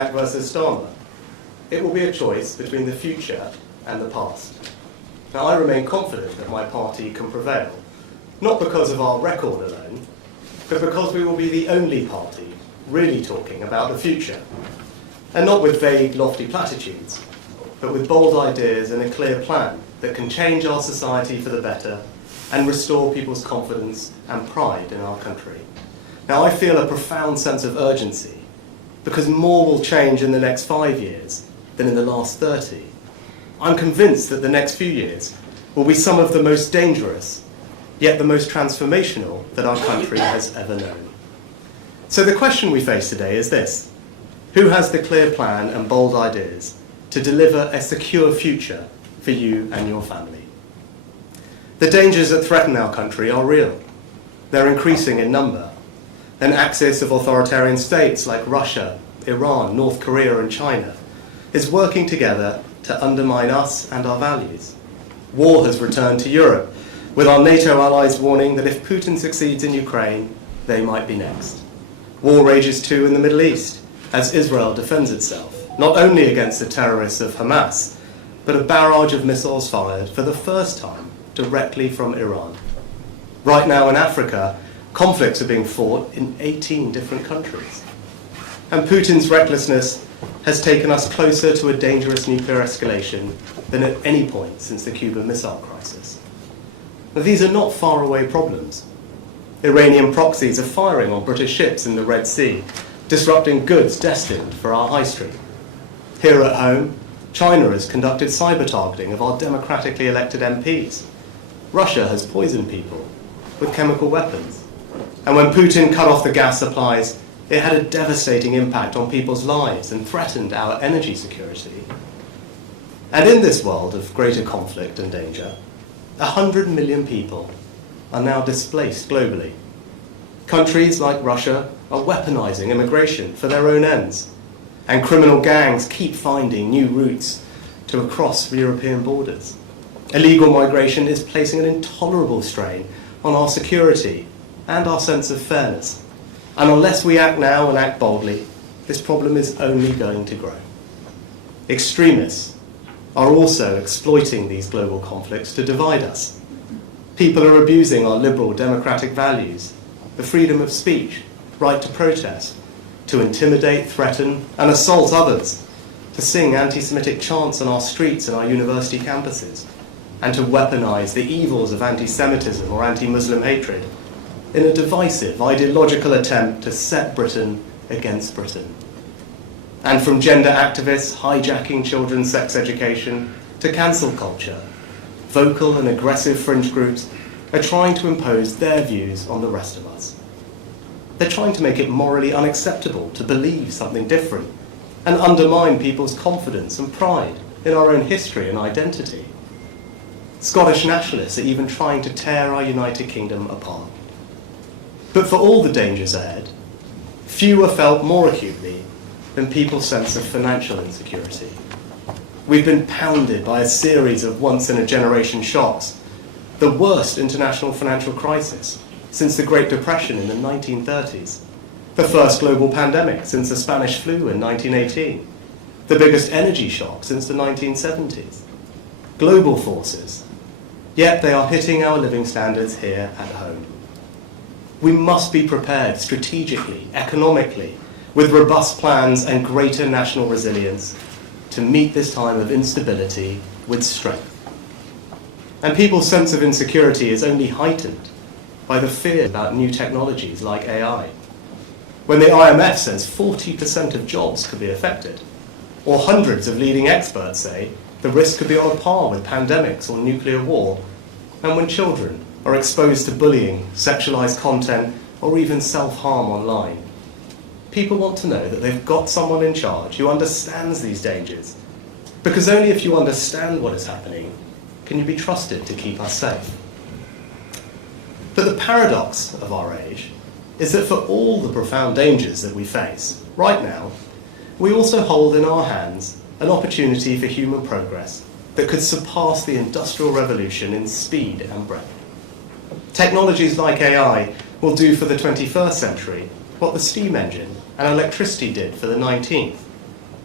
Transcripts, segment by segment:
versus Starmer. It will be a choice between the future and the past. Now, I remain confident that my party can prevail, not because of our record alone, but because we will be the only party really talking about the future. And not with vague, lofty platitudes, but with bold ideas and a clear plan that can change our society for the better and restore people's confidence and pride in our country. Now, I feel a profound sense of urgency because more will change in the next 5 years than in the last 30. I'm convinced that the next few years will be some of the most dangerous, yet the most transformational that our country has ever known. So the question we face today is this: who has the clear plan and bold ideas to deliver a secure future for you and your family? The dangers that threaten our country are real. They're increasing in number. An axis of authoritarian states like Russia, Iran, North Korea and China is working together to undermine us and our values. War has returned to Europe, with our NATO allies warning that if Putin succeeds in Ukraine, they might be next. War rages too in the Middle East, as Israel defends itself, not only against the terrorists of Hamas, but a barrage of missiles fired for the first time directly from Iran. Right now in Africa, conflicts are being fought in 18 different countries. And Putin's recklessness has taken us closer to a dangerous nuclear escalation than at any point since the Cuban Missile Crisis. Now, these are not faraway problems. Iranian proxies are firing on British ships in the Red Sea, disrupting goods destined for our high street. Here at home, China has conducted cyber-targeting of our democratically elected MPs. Russia has poisoned people with chemical weapons. And when Putin cut off the gas supplies, it had a devastating impact on people's lives and threatened our energy security. And in this world of greater conflict and danger, 100 million people are now displaced globally. Countries like Russia are weaponizing immigration for their own ends, and criminal gangs keep finding new routes to cross European borders. Illegal migration is placing an intolerable strain on our security and our sense of fairness. And unless we act now and act boldly, this problem is only going to grow. Extremists are also exploiting these global conflicts to divide us. People are abusing our liberal democratic values, the freedom of speech, right to protest, to intimidate, threaten, and assault others, to sing anti-Semitic chants on our streets and our university campuses, and to weaponize the evils of anti-Semitism or anti-Muslim hatred in a divisive, ideological attempt to set Britain against Britain. And from gender activists hijacking children's sex education to cancel culture, vocal and aggressive fringe groups are trying to impose their views on the rest of us. They're trying to make it morally unacceptable to believe something different and undermine people's confidence and pride in our own history and identity. Scottish nationalists are even trying to tear our United Kingdom apart. But for all the dangers ahead, few are felt more acutely than people's sense of financial insecurity. We've been pounded by a series of once-in-a-generation shocks, the worst international financial crisis since the Great Depression in the 1930s, the first global pandemic since the Spanish flu in 1918, the biggest energy shock since the 1970s. Global forces, yet they are hitting our living standards here at home. We must be prepared strategically, economically, with robust plans and greater national resilience to meet this time of instability with strength. And people's sense of insecurity is only heightened by the fear about new technologies like AI. When the IMF says 40% of jobs could be affected, or hundreds of leading experts say the risk could be on a par with pandemics or nuclear war, and when children are exposed to bullying, sexualized content, or even self-harm online, people want to know that they've got someone in charge who understands these dangers, because only if you understand what is happening can you be trusted to keep us safe. But the paradox of our age is that for all the profound dangers that we face, right now, we also hold in our hands an opportunity for human progress that could surpass the Industrial Revolution in speed and breadth. Technologies like AI will do for the 21st century what the steam engine and electricity did for the 19th,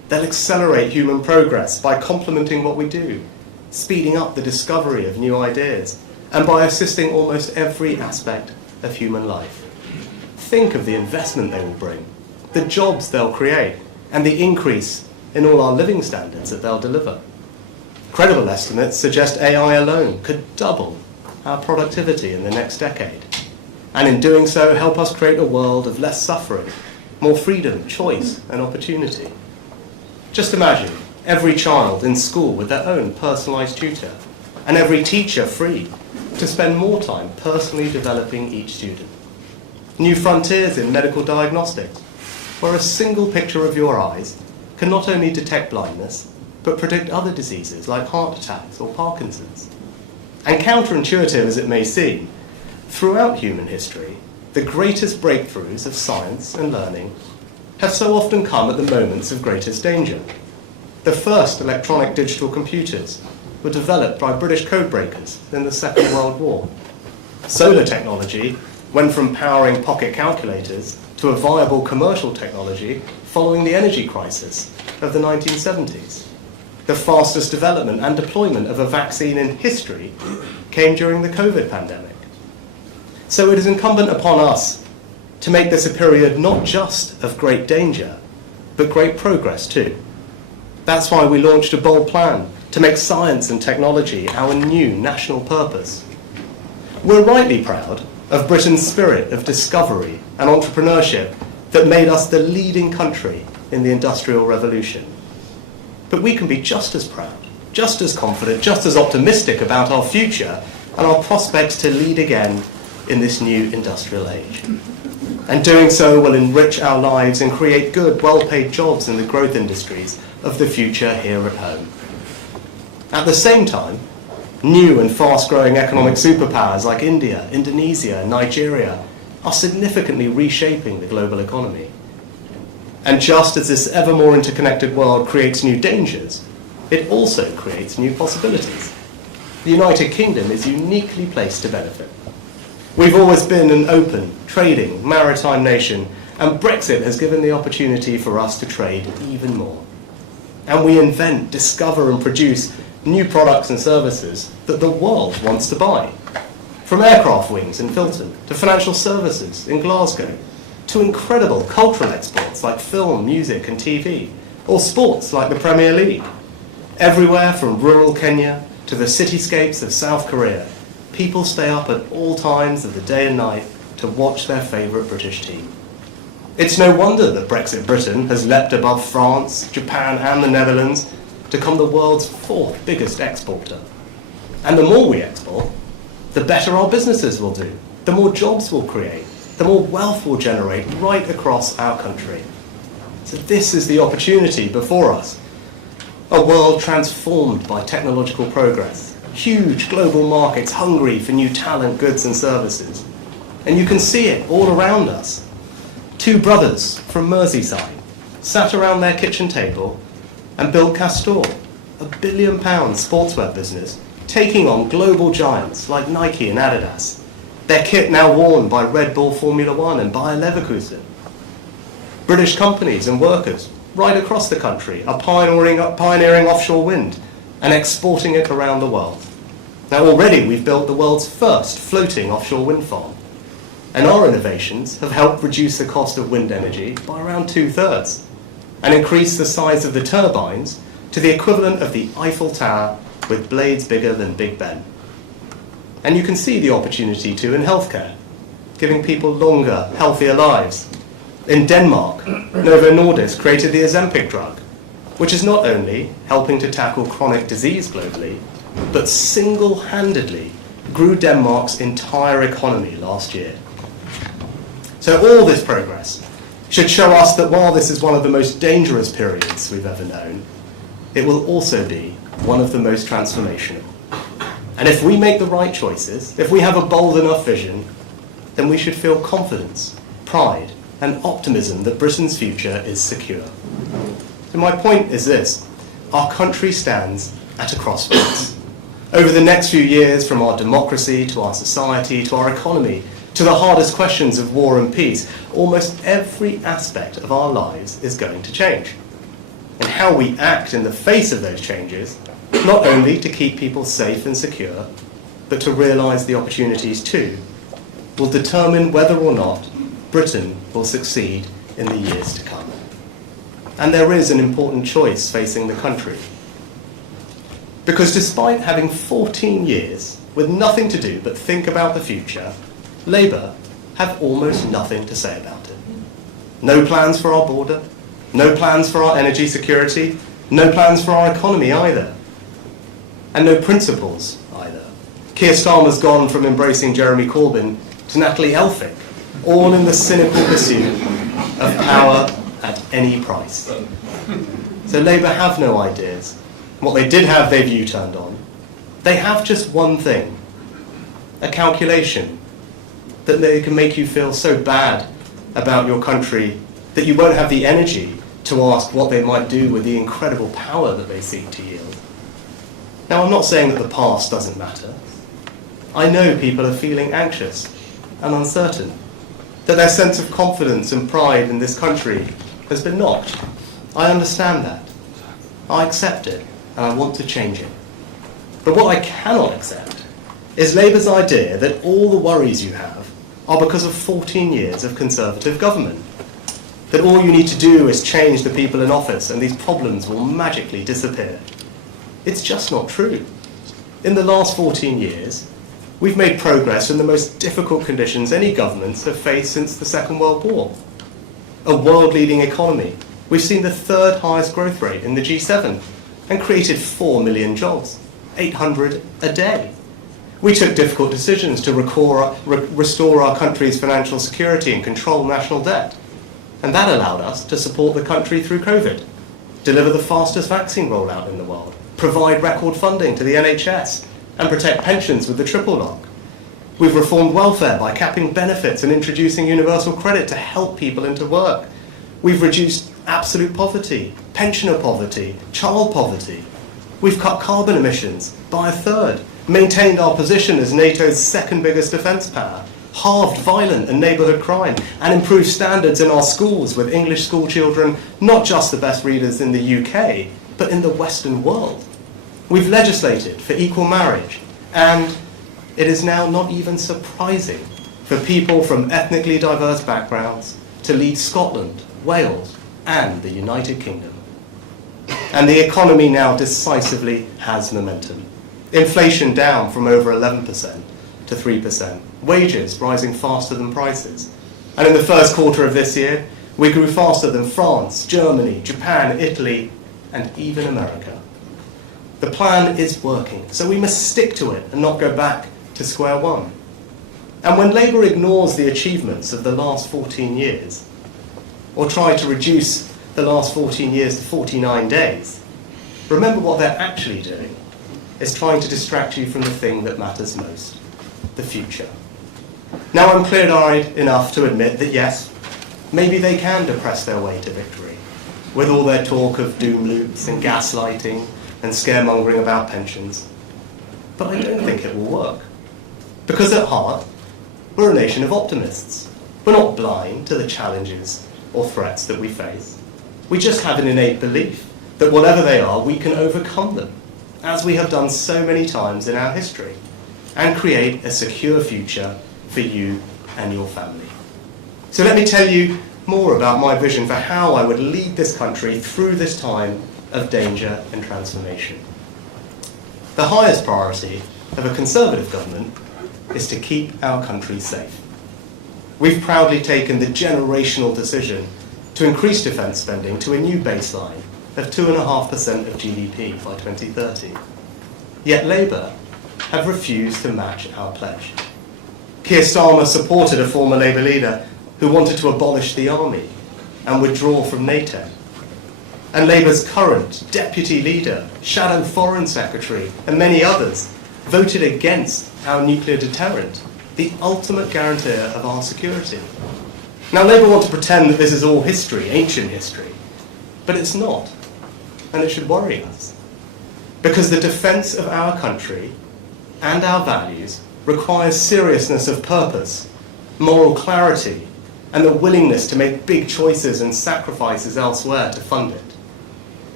They'll accelerate human progress by complementing what we do, speeding up the discovery of new ideas, and by assisting almost every aspect of human life. Think of the investment they will bring, the jobs they'll create, and the increase in all our living standards that they'll deliver. Credible estimates suggest AI alone could double our productivity in the next decade, and in doing so help us create a world of less suffering, more freedom, choice, and opportunity. Just imagine every child in school with their own personalised tutor, and every teacher free to spend more time personally developing each student. New frontiers in medical diagnostics, where a single picture of your eyes can not only detect blindness, but predict other diseases like heart attacks or Parkinson's. And counterintuitive as it may seem, throughout human history, the greatest breakthroughs of science and learning have so often come at the moments of greatest danger. The first electronic digital computers were developed by British codebreakers in the Second World War. Solar technology went from powering pocket calculators to a viable commercial technology following the energy crisis of the 1970s. The fastest development and deployment of a vaccine in history came during the COVID pandemic. So it is incumbent upon us to make this a period not just of great danger, but great progress too. That's why we launched a bold plan to make science and technology our new national purpose. We're rightly proud of Britain's spirit of discovery and entrepreneurship that made us the leading country in the Industrial Revolution. But we can be just as proud, just as confident, just as optimistic about our future and our prospects to lead again in this new industrial age. And doing so will enrich our lives and create good, well-paid jobs in the growth industries of the future here at home. At the same time, new and fast-growing economic superpowers like India, Indonesia, and Nigeria are significantly reshaping the global economy. And just as this ever more interconnected world creates new dangers, it also creates new possibilities. The United Kingdom is uniquely placed to benefit. We've always been an open, trading, maritime nation, and Brexit has given the opportunity for us to trade even more. And we invent, discover, and produce new products and services that the world wants to buy. From aircraft wings in Filton, to financial services in Glasgow, to incredible cultural exports like film, music, and TV, or sports like the Premier League. Everywhere from rural Kenya to the cityscapes of South Korea, people stay up at all times of the day and night to watch their favourite British team. It's no wonder that Brexit Britain has leapt above France, Japan, and the Netherlands to become the world's fourth biggest exporter. And the more we export, the better our businesses will do, the more jobs we'll create, the more wealth we'll generate right across our country. So this is the opportunity before us. A world transformed by technological progress, huge global markets hungry for new talent, goods and services. And you can see it all around us. Two brothers from Merseyside sat around their kitchen table and built Castor, £1 billion sportswear business, taking on global giants like Nike and Adidas. Their kit now worn by Red Bull Formula One and Bayer Leverkusen. British companies and workers right across the country are pioneering offshore wind and exporting it around the world. Now already we've built the world's first floating offshore wind farm, and our innovations have helped reduce the cost of wind energy by around 2/3 and increase the size of the turbines to the equivalent of the Eiffel Tower with blades bigger than Big Ben. And you can see the opportunity too in healthcare, giving people longer, healthier lives. In Denmark, Novo Nordisk created the Ozempic drug, which is not only helping to tackle chronic disease globally, but single-handedly grew Denmark's entire economy last year. So all this progress should show us that while this is one of the most dangerous periods we've ever known, it will also be one of the most transformational. And if we make the right choices, if we have a bold enough vision, then we should feel confidence, pride, and optimism that Britain's future is secure. So my point is this: our country stands at a crossroads. Over the next few years, from our democracy to our society to our economy to the hardest questions of war and peace, almost every aspect of our lives is going to change. And how we act in the face of those changes, not only to keep people safe and secure, but to realise the opportunities too, will determine whether or not Britain will succeed in the years to come. And there is an important choice facing the country. Because despite having 14 years with nothing to do but think about the future, Labour have almost nothing to say about it. No plans for our border, no plans for our energy security, no plans for our economy either, and no principles either. Keir Starmer's gone from embracing Jeremy Corbyn to Natalie Elphicke, all in the cynical pursuit of power at any price. So Labour have no ideas. What they did have, they've U-turned on. They have just one thing, a calculation that they can make you feel so bad about your country that you won't have the energy to ask what they might do with the incredible power that they seek to yield. Now, I'm not saying that the past doesn't matter. I know people are feeling anxious and uncertain, that their sense of confidence and pride in this country has been knocked. I understand that. I accept it, and I want to change it. But what I cannot accept is Labour's idea that all the worries you have are because of 14 years of Conservative government. That all you need to do is change the people in office and these problems will magically disappear. It's just not true. In the last 14 years, we've made progress in the most difficult conditions any governments have faced since the Second World War. A world-leading economy. We've seen the third highest growth rate in the G7 and created 4 million jobs, 800 a day. We took difficult decisions to restore our country's financial security and control national debt. And that allowed us to support the country through COVID, deliver the fastest vaccine rollout in the world, provide record funding to the NHS, and protect pensions with the triple lock. We've reformed welfare by capping benefits and introducing universal credit to help people into work. We've reduced absolute poverty, pensioner poverty, child poverty. We've cut carbon emissions by a third, maintained our position as NATO's second biggest defence power, halved violent and neighbourhood crime, and improved standards in our schools with English school children not just the best readers in the UK, but in the Western world. We've legislated for equal marriage, and it is now not even surprising for people from ethnically diverse backgrounds to lead Scotland, Wales, and the United Kingdom. And the economy now decisively has momentum. Inflation down from over 11% to 3%. Wages rising faster than prices. And in the first quarter of this year, we grew faster than France, Germany, Japan, Italy, and even America. The plan is working, so we must stick to it and not go back to square one. And when Labour ignores the achievements of the last 14 years, or try to reduce the last 14 years to 49 days, remember what they're actually doing is trying to distract you from the thing that matters most, the future. Now I'm clear-eyed enough to admit that yes, maybe they can depress their way to victory, with all their talk of doom loops and gaslighting and scaremongering about pensions. But I don't think it will work. Because at heart, we're a nation of optimists. We're not blind to the challenges or threats that we face. We just have an innate belief that whatever they are, we can overcome them, as we have done so many times in our history, and create a secure future for you and your family. So let me tell you more about my vision for how I would lead this country through this time of danger and transformation. The highest priority of a Conservative government is to keep our country safe. We've proudly taken the generational decision to increase defence spending to a new baseline of 2.5% of GDP by 2030. Yet Labour have refused to match our pledge. Keir Starmer supported a former Labour leader who wanted to abolish the army and withdraw from NATO. And Labour's current deputy leader, shadow foreign secretary, and many others voted against our nuclear deterrent, the ultimate guarantor of our security. Now, Labour want to pretend that this is all history, ancient history, but it's not, and it should worry us. Because the defence of our country and our values requires seriousness of purpose, moral clarity, and the willingness to make big choices and sacrifices elsewhere to fund it.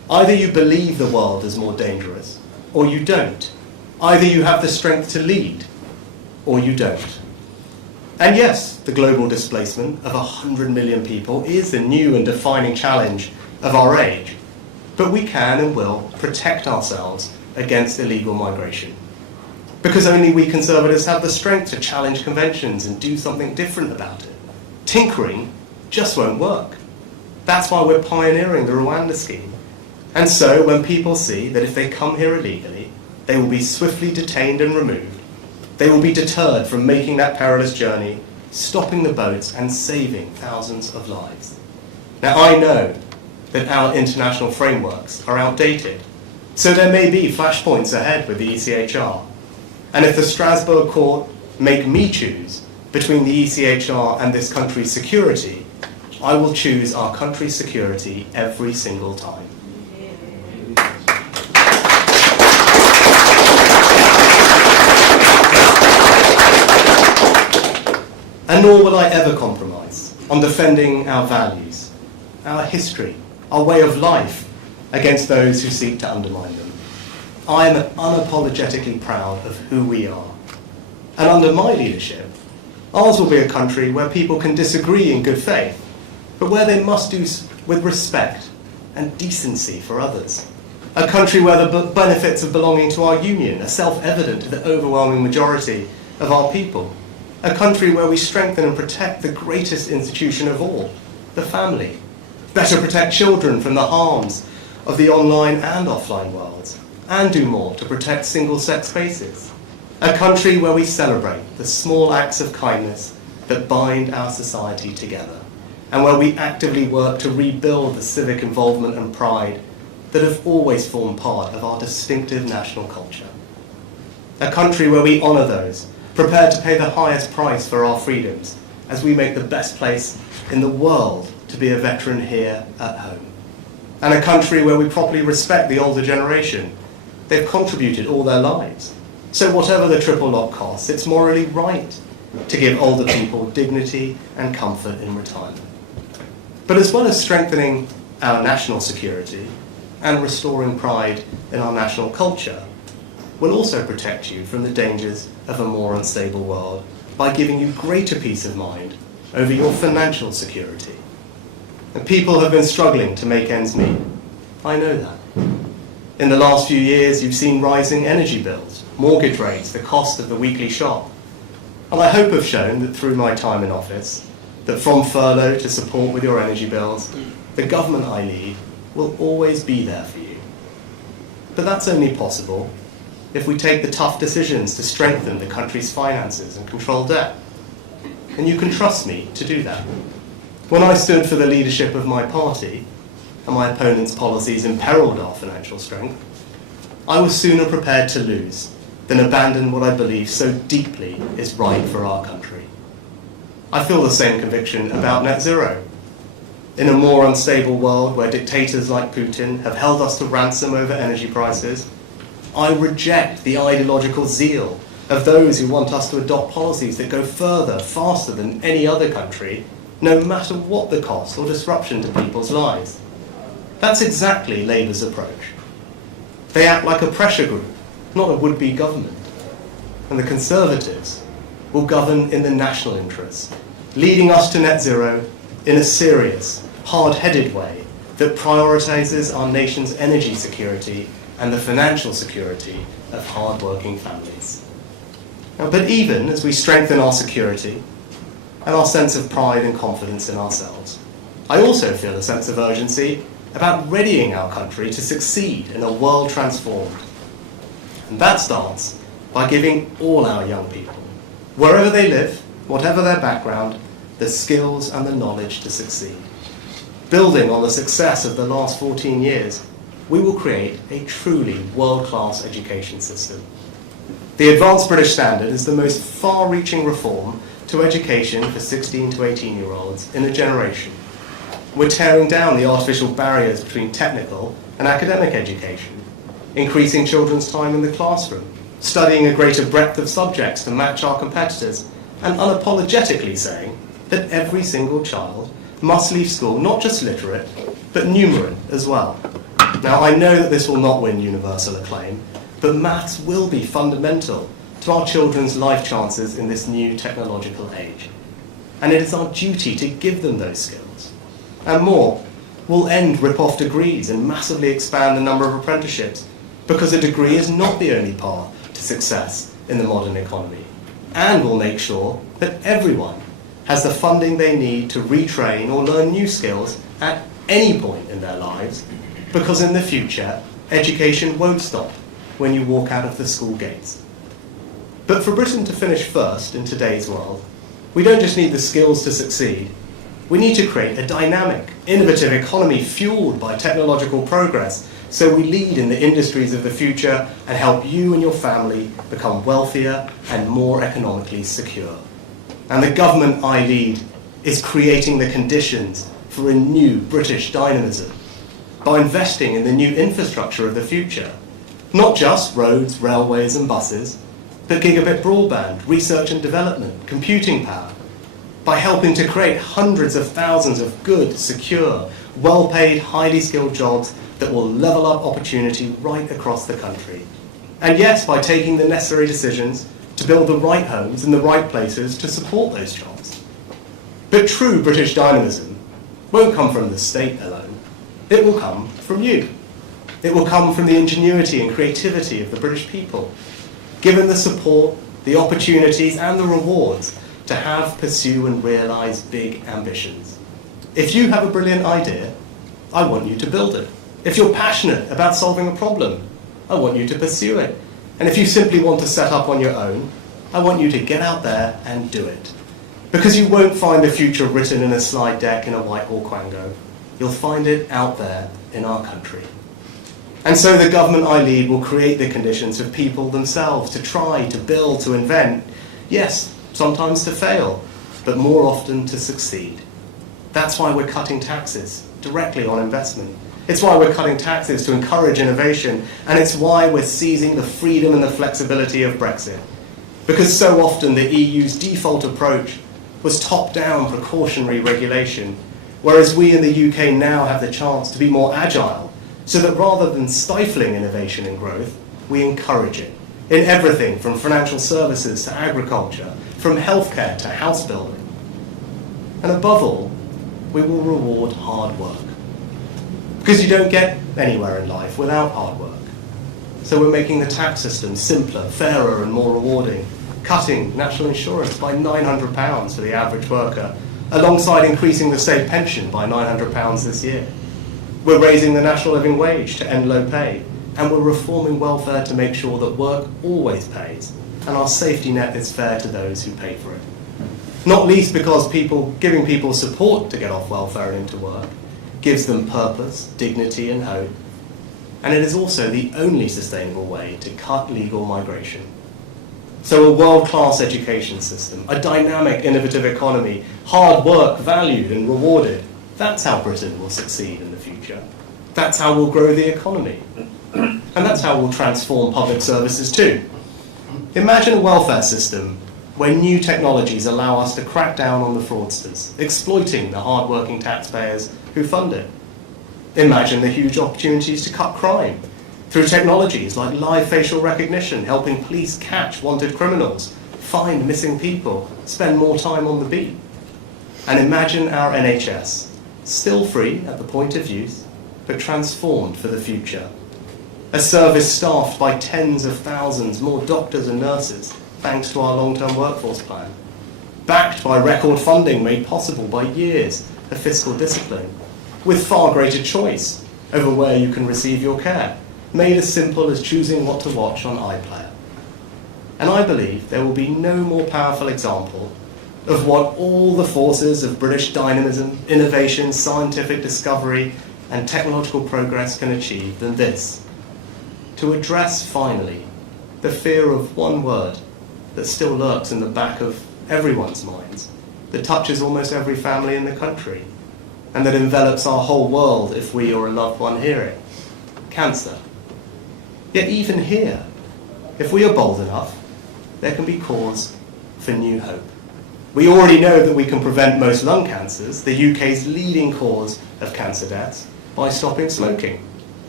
Either you believe the world is more dangerous, or you don't. Either you have the strength to lead, or you don't. And yes, the global displacement of 100 million people is the new and defining challenge of our age. But we can and will protect ourselves against illegal migration. Because only we Conservatives have the strength to challenge conventions and do something different about it. Tinkering just won't work. That's why we're pioneering the Rwanda scheme. And so when people see that if they come here illegally, they will be swiftly detained and removed, they will be deterred from making that perilous journey, stopping the boats and saving thousands of lives. Now I know that our international frameworks are outdated, so there may be flashpoints ahead with the ECHR. And if the Strasbourg court make me choose between the ECHR and this country's security, I will choose our country's security every single time. And nor will I ever compromise on defending our values, our history, our way of life against those who seek to undermine them. I am unapologetically proud of who we are. And under my leadership, ours will be a country where people can disagree in good faith, but where they must do with respect and decency for others. A country where the benefits of belonging to our union are self-evident to the overwhelming majority of our people. A country where we strengthen and protect the greatest institution of all, the family. Better protect children from the harms of the online and offline worlds, and do more to protect single-sex spaces. A country where we celebrate the small acts of kindness that bind our society together, and where we actively work to rebuild the civic involvement and pride that have always formed part of our distinctive national culture. A country where we honour those prepared to pay the highest price for our freedoms, as we make the best place in the world to be a veteran here at home. And a country where we properly respect the older generation. They've contributed all their lives. So whatever the triple lock costs, it's morally right to give older people dignity and comfort in retirement. But as well as strengthening our national security and restoring pride in our national culture, we'll also protect you from the dangers of a more unstable world by giving you greater peace of mind over your financial security. And people have been struggling to make ends meet. I know that. In the last few years, you've seen rising energy bills, mortgage rates, the cost of the weekly shop. And I hope have shown that through my time in office, that from furlough to support with your energy bills, the government I lead will always be there for you. But that's only possible if we take the tough decisions to strengthen the country's finances and control debt. And you can trust me to do that. When I stood for the leadership of my party, and my opponent's policies imperiled our financial strength, I was sooner prepared to lose than abandon what I believe so deeply is right for our country. I feel the same conviction about net zero. In a more unstable world where dictators like Putin have held us to ransom over energy prices, I reject the ideological zeal of those who want us to adopt policies that go further, faster than any other country, no matter what the cost or disruption to people's lives. That's exactly Labour's approach. They act like a pressure group, not a would-be government. And the Conservatives will govern in the national interest, leading us to net zero in a serious, hard-headed way that prioritises our nation's energy security and the financial security of hard-working families. Now, but even as we strengthen our security and our sense of pride and confidence in ourselves, I also feel a sense of urgency about readying our country to succeed in a world transformed. And that starts by giving all our young people, wherever they live, whatever their background, the skills and the knowledge to succeed. Building on the success of the last 14 years, we will create a truly world-class education system. The Advanced British Standard is the most far-reaching reform to education for 16 to 18-year-olds in a generation. We're tearing down the artificial barriers between technical and academic education, increasing children's time in the classroom, studying a greater breadth of subjects to match our competitors, and unapologetically saying that every single child must leave school not just literate, but numerate as well. Now, I know that this will not win universal acclaim, but maths will be fundamental to our children's life chances in this new technological age. And it is our duty to give them those skills. And more, we'll end rip-off degrees and massively expand the number of apprenticeships, because a degree is not the only path to success in the modern economy. And we'll make sure that everyone has the funding they need to retrain or learn new skills at any point in their lives, because in the future, education won't stop when you walk out of the school gates. But for Britain to finish first in today's world, we don't just need the skills to succeed. We need to create a dynamic, innovative economy fueled by technological progress, so we lead in the industries of the future and help you and your family become wealthier and more economically secure. And the government I lead is creating the conditions for a new British dynamism by investing in the new infrastructure of the future. Not just roads, railways and buses, but gigabit broadband, research and development, computing power, by helping to create hundreds of thousands of good, secure, well-paid, highly skilled jobs that will level up opportunity right across the country. And yes, by taking the necessary decisions to build the right homes in the right places to support those jobs. But true British dynamism won't come from the state alone. It will come from you. It will come from the ingenuity and creativity of the British people, given the support, the opportunities and the rewards to have, pursue and realise big ambitions. If you have a brilliant idea, I want you to build it. If you're passionate about solving a problem, I want you to pursue it. And if you simply want to set up on your own, I want you to get out there and do it. Because you won't find the future written in a slide deck in a Whitehall Quango. You'll find it out there in our country. And so the government I lead will create the conditions for people themselves to try, to build, to invent. Yes, sometimes to fail, but more often to succeed. That's why we're cutting taxes directly on investment. It's why we're cutting taxes to encourage innovation, and it's why we're seizing the freedom and the flexibility of Brexit. Because so often the EU's default approach was top-down precautionary regulation, whereas we in the UK now have the chance to be more agile, so that rather than stifling innovation and growth, we encourage it. In everything from financial services to agriculture, from healthcare to house building. And above all, we will reward hard work. Because you don't get anywhere in life without hard work. So we're making the tax system simpler, fairer and more rewarding, cutting national insurance by £900 for the average worker, alongside increasing the state pension by £900 this year. We're raising the national living wage to end low pay, and we're reforming welfare to make sure that work always pays, and our safety net is fair to those who pay for it. Not least because giving people support to get off welfare and into work gives them purpose, dignity and hope, and it is also the only sustainable way to cut legal migration. So a world-class education system, a dynamic, innovative economy, hard work valued and rewarded, that's how Britain will succeed in the future. That's how we'll grow the economy. And that's how we'll transform public services too. Imagine a welfare system where new technologies allow us to crack down on the fraudsters, exploiting the hard-working taxpayers who fund it. Imagine the huge opportunities to cut crime through technologies like live facial recognition, helping police catch wanted criminals, find missing people, spend more time on the beat. And imagine our NHS, still free at the point of use, but transformed for the future. A service staffed by tens of thousands more doctors and nurses, thanks to our long-term workforce plan. Backed by record funding made possible by years of fiscal discipline, with far greater choice over where you can receive your care, made as simple as choosing what to watch on iPlayer. And I believe there will be no more powerful example of what all the forces of British dynamism, innovation, scientific discovery, and technological progress can achieve than this: to address, finally, the fear of one word that still lurks in the back of everyone's minds, that touches almost every family in the country, and that envelops our whole world if we or a loved one hear it: cancer. Yet even here, if we are bold enough, there can be cause for new hope. We already know that we can prevent most lung cancers, the UK's leading cause of cancer deaths, by stopping smoking.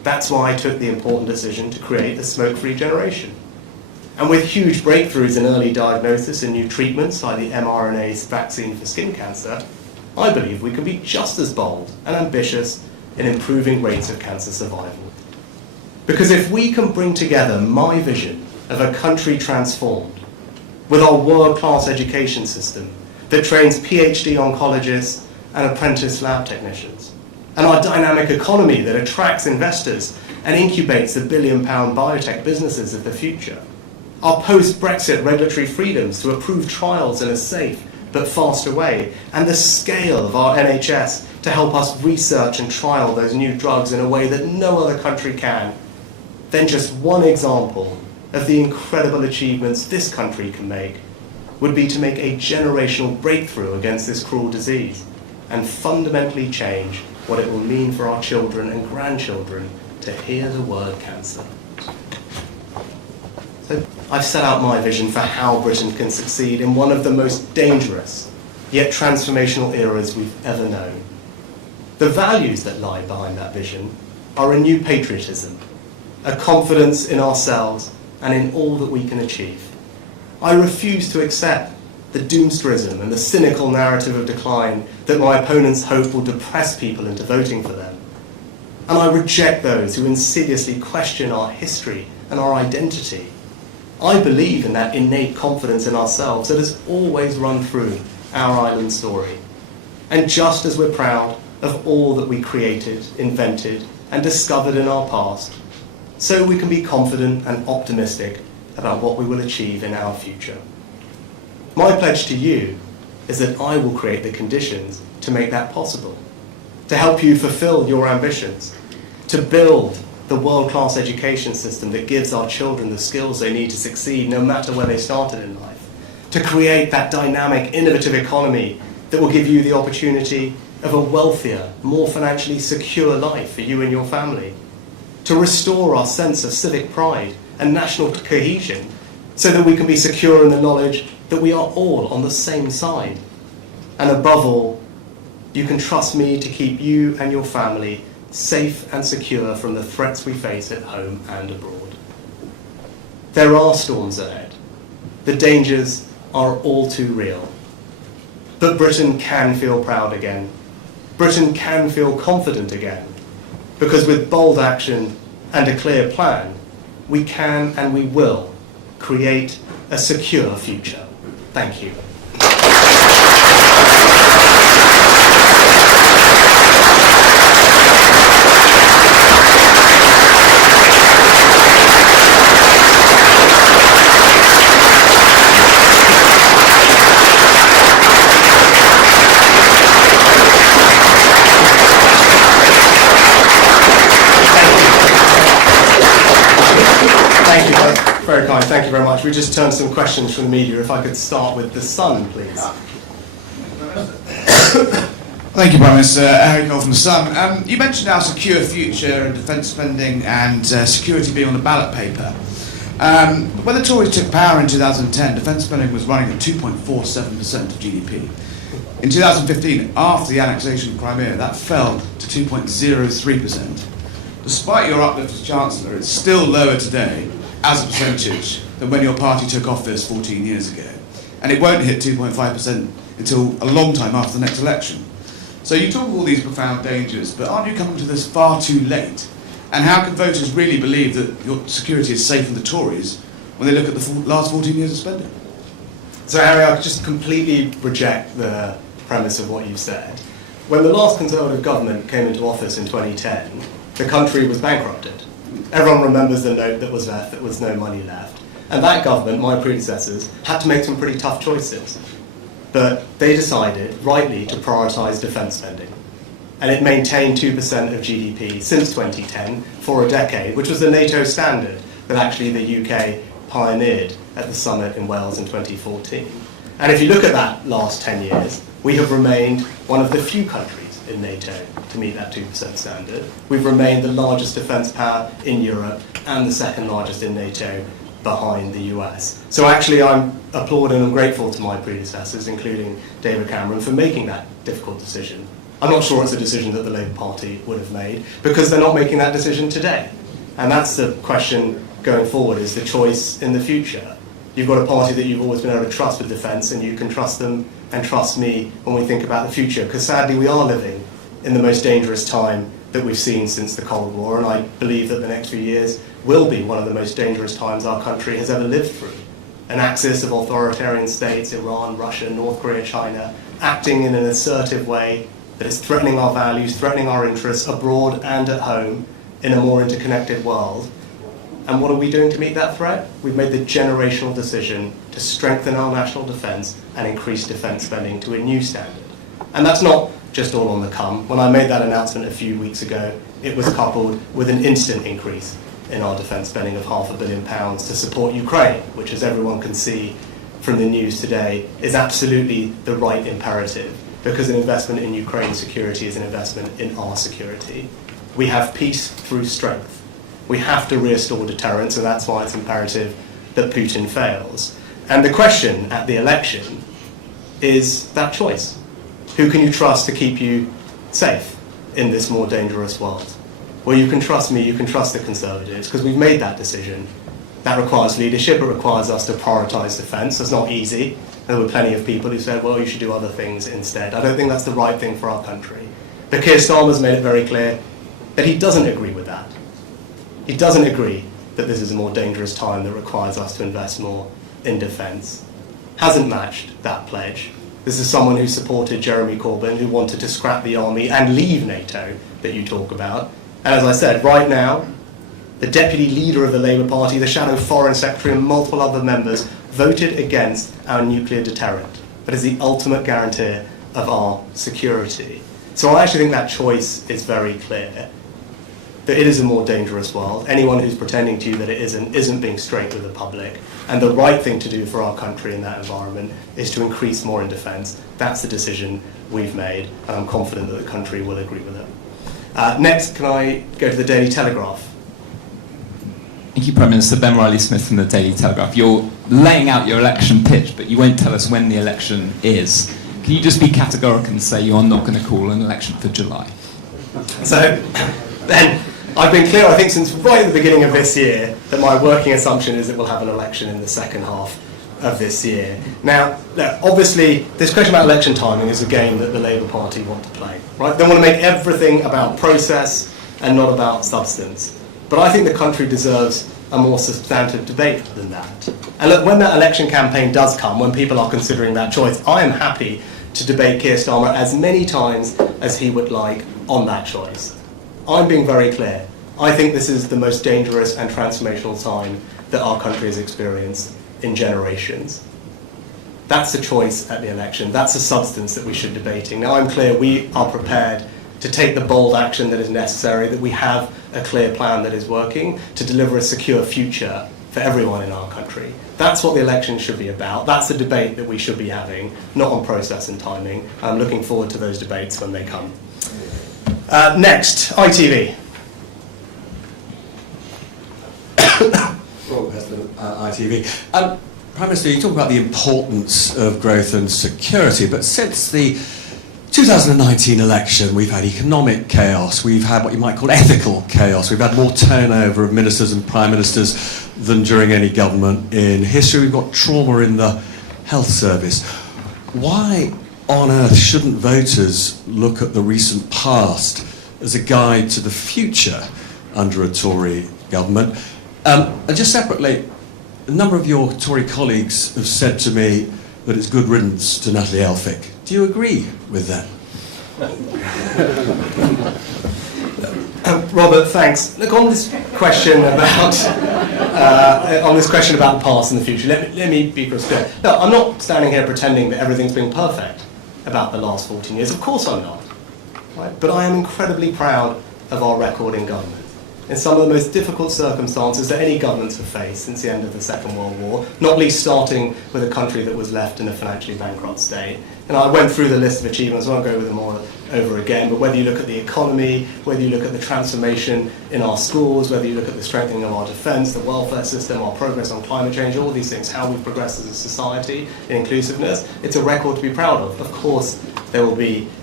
That's why I took the important decision to create a smoke-free generation. And with huge breakthroughs in early diagnosis and new treatments like the mRNA vaccine for skin cancer, I believe we can be just as bold and ambitious in improving rates of cancer survival. Because if we can bring together my vision of a country transformed with our world-class education system that trains PhD oncologists and apprentice lab technicians, and our dynamic economy that attracts investors and incubates the billion-pound biotech businesses of the future, our post-Brexit regulatory freedoms to approve trials in a safe but faster way, and the scale of our NHS to help us research and trial those new drugs in a way that no other country can, then just one example of the incredible achievements this country can make would be to make a generational breakthrough against this cruel disease and fundamentally change what it will mean for our children and grandchildren to hear the word cancer. So I've set out my vision for how Britain can succeed in one of the most dangerous yet transformational eras we've ever known. The values that lie behind that vision are a new patriotism, a confidence in ourselves and in all that we can achieve. I refuse to accept the doomsterism and the cynical narrative of decline that my opponents hope will depress people into voting for them. And I reject those who insidiously question our history and our identity. I believe in that innate confidence in ourselves that has always run through our island story. And just as we're proud of all that we created, invented, and discovered in our past, so we can be confident and optimistic about what we will achieve in our future. My pledge to you is that I will create the conditions to make that possible, to help you fulfill your ambitions, to build the world-class education system that gives our children the skills they need to succeed no matter where they started in life, to create that dynamic, innovative economy that will give you the opportunity of a wealthier, more financially secure life for you and your family, to restore our sense of civic pride and national cohesion so that we can be secure in the knowledge that we are all on the same side. And above all, you can trust me to keep you and your family safe and secure from the threats we face at home and abroad. There are storms ahead. The dangers are all too real. But Britain can feel proud again. Britain can feel confident again. Because with bold action and a clear plan, we can and we will create a secure future. Thank you. Thank you, that's very kind. Thank you very much. We just turned some questions from the media. If I could start with the Sun, please. Thank you, Prime Minister. Harry Cole from the Sun. You mentioned our secure future and defence spending and security being on the ballot paper. When the Tories took power in 2010, defence spending was running at 2.47% of GDP. In 2015, after the annexation of Crimea, that fell to 2.03%. Despite your uplift as Chancellor, it's still lower today as a percentage than when your party took office 14 years ago. And it won't hit 2.5% until a long time after the next election. So you talk of all these profound dangers, but aren't you coming to this far too late? And how can voters really believe that your security is safe from the Tories when they look at the last 14 years of spending? So Harry, I just completely reject the premise of what you said. When the last Conservative government came into office in 2010, the country was bankrupted. Everyone remembers the note that was left, there was no money left. And that government, my predecessors, had to make some pretty tough choices. But they decided, rightly, to prioritise defence spending. And it maintained 2% of GDP since 2010 for a decade, which was the NATO standard that actually the UK pioneered at the summit in Wales in 2014. And if you look at that last 10 years, we have remained one of the few countries in NATO to meet that 2% standard. We've remained the largest defence power in Europe and the second largest in NATO behind the US. So actually I'm applauding and grateful to my predecessors, including David Cameron, for making that difficult decision. I'm not sure it's a decision that the Labour Party would have made, because they're not making that decision today. And that's the question going forward, is the choice in the future. You've got a party that you've always been able to trust with defence, and you can trust them and trust me when we think about the future, because sadly we are living in the most dangerous time that we've seen since the Cold War, and I believe that the next few years will be one of the most dangerous times our country has ever lived through. An axis of authoritarian states, Iran, Russia, North Korea, China, acting in an assertive way that is threatening our values, threatening our interests abroad and at home in a more interconnected world. And what are we doing to meet that threat? We've made the generational decision to strengthen our national defence and increase defence spending to a new standard. And that's not just all on the come. When I made that announcement a few weeks ago, it was coupled with an instant increase in our defence spending of £500 million to support Ukraine, which, as everyone can see from the news today, is absolutely the right imperative, because an investment in Ukraine's security is an investment in our security. We have peace through strength. We have to restore deterrence, and that's why it's imperative that Putin fails. And the question at the election is that choice. Who can you trust to keep you safe in this more dangerous world? Well, you can trust me, you can trust the Conservatives, because we've made that decision. That requires leadership, it requires us to prioritise defence. It's not easy. There were plenty of people who said, well, you should do other things instead. I don't think that's the right thing for our country. But Keir Starmer's made it very clear that he doesn't agree with that. He doesn't agree that this is a more dangerous time that requires us to invest more in defence. Hasn't matched that pledge. This is someone who supported Jeremy Corbyn, who wanted to scrap the army and leave NATO, that you talk about. And as I said, right now, the deputy leader of the Labour Party, the shadow foreign secretary, and multiple other members voted against our nuclear deterrent. That is the ultimate guarantee of our security. So I actually think that choice is very clear. That it is a more dangerous world. Anyone who's pretending to you that it isn't being straight with the public. And the right thing to do for our country in that environment is to increase more in defence. That's the decision we've made, and I'm confident that the country will agree with it. Next, can I go to the Daily Telegraph? Thank you, Prime Minister. Ben Riley-Smith from the Daily Telegraph. You're laying out your election pitch, but you won't tell us when the election is. Can you just be categorical and say you're not going to call an election for July? So, Ben, I've been clear, I think, since right at the beginning of this year, that my working assumption is that we'll have an election in the second half of this year. Now, obviously, this question about election timing is a game that the Labour Party want to play, right? They want to make everything about process and not about substance. But I think the country deserves a more substantive debate than that. And look, when that election campaign does come, when people are considering that choice, I am happy to debate Keir Starmer as many times as he would like on that choice. I'm being very clear. I think this is the most dangerous and transformational time that our country has experienced in generations. That's the choice at the election. That's the substance that we should be debating. Now, I'm clear we are prepared to take the bold action that is necessary, that we have a clear plan that is working to deliver a secure future for everyone in our country. That's what the election should be about. That's the debate that we should be having, not on process and timing. I'm looking forward to those debates when they come. Next, ITV. Rob Heston, ITV. Prime Minister, you talk about the importance of growth and security, but since the 2019 election, we've had economic chaos, we've had what you might call ethical chaos, we've had more turnover of ministers and prime ministers than during any government in history, we've got trauma in the health service. Why on earth shouldn't voters look at the recent past as a guide to the future under a Tory government? And just separately, a number of your Tory colleagues have said to me that it's good riddance to Natalie Elphicke. Do you agree with that? Robert, thanks. Look, on this question about the past and the future, let me be crystal clear. No, I'm not standing here pretending that everything's been perfect about the last 14 years. Of course I'm not. Right? But I am incredibly proud of our record in government. In some of the most difficult circumstances that any governments have faced since the end of the Second World War, not least starting with a country that was left in a financially bankrupt state. And I went through the list of achievements, I won't go over them all over again, but whether you look at the economy, whether you look at the transformation in our schools, whether you look at the strengthening of our defence, the welfare system, our progress on climate change, all these things, how we've progressed as a society in inclusiveness, it's a record to be proud of. Of course, there will be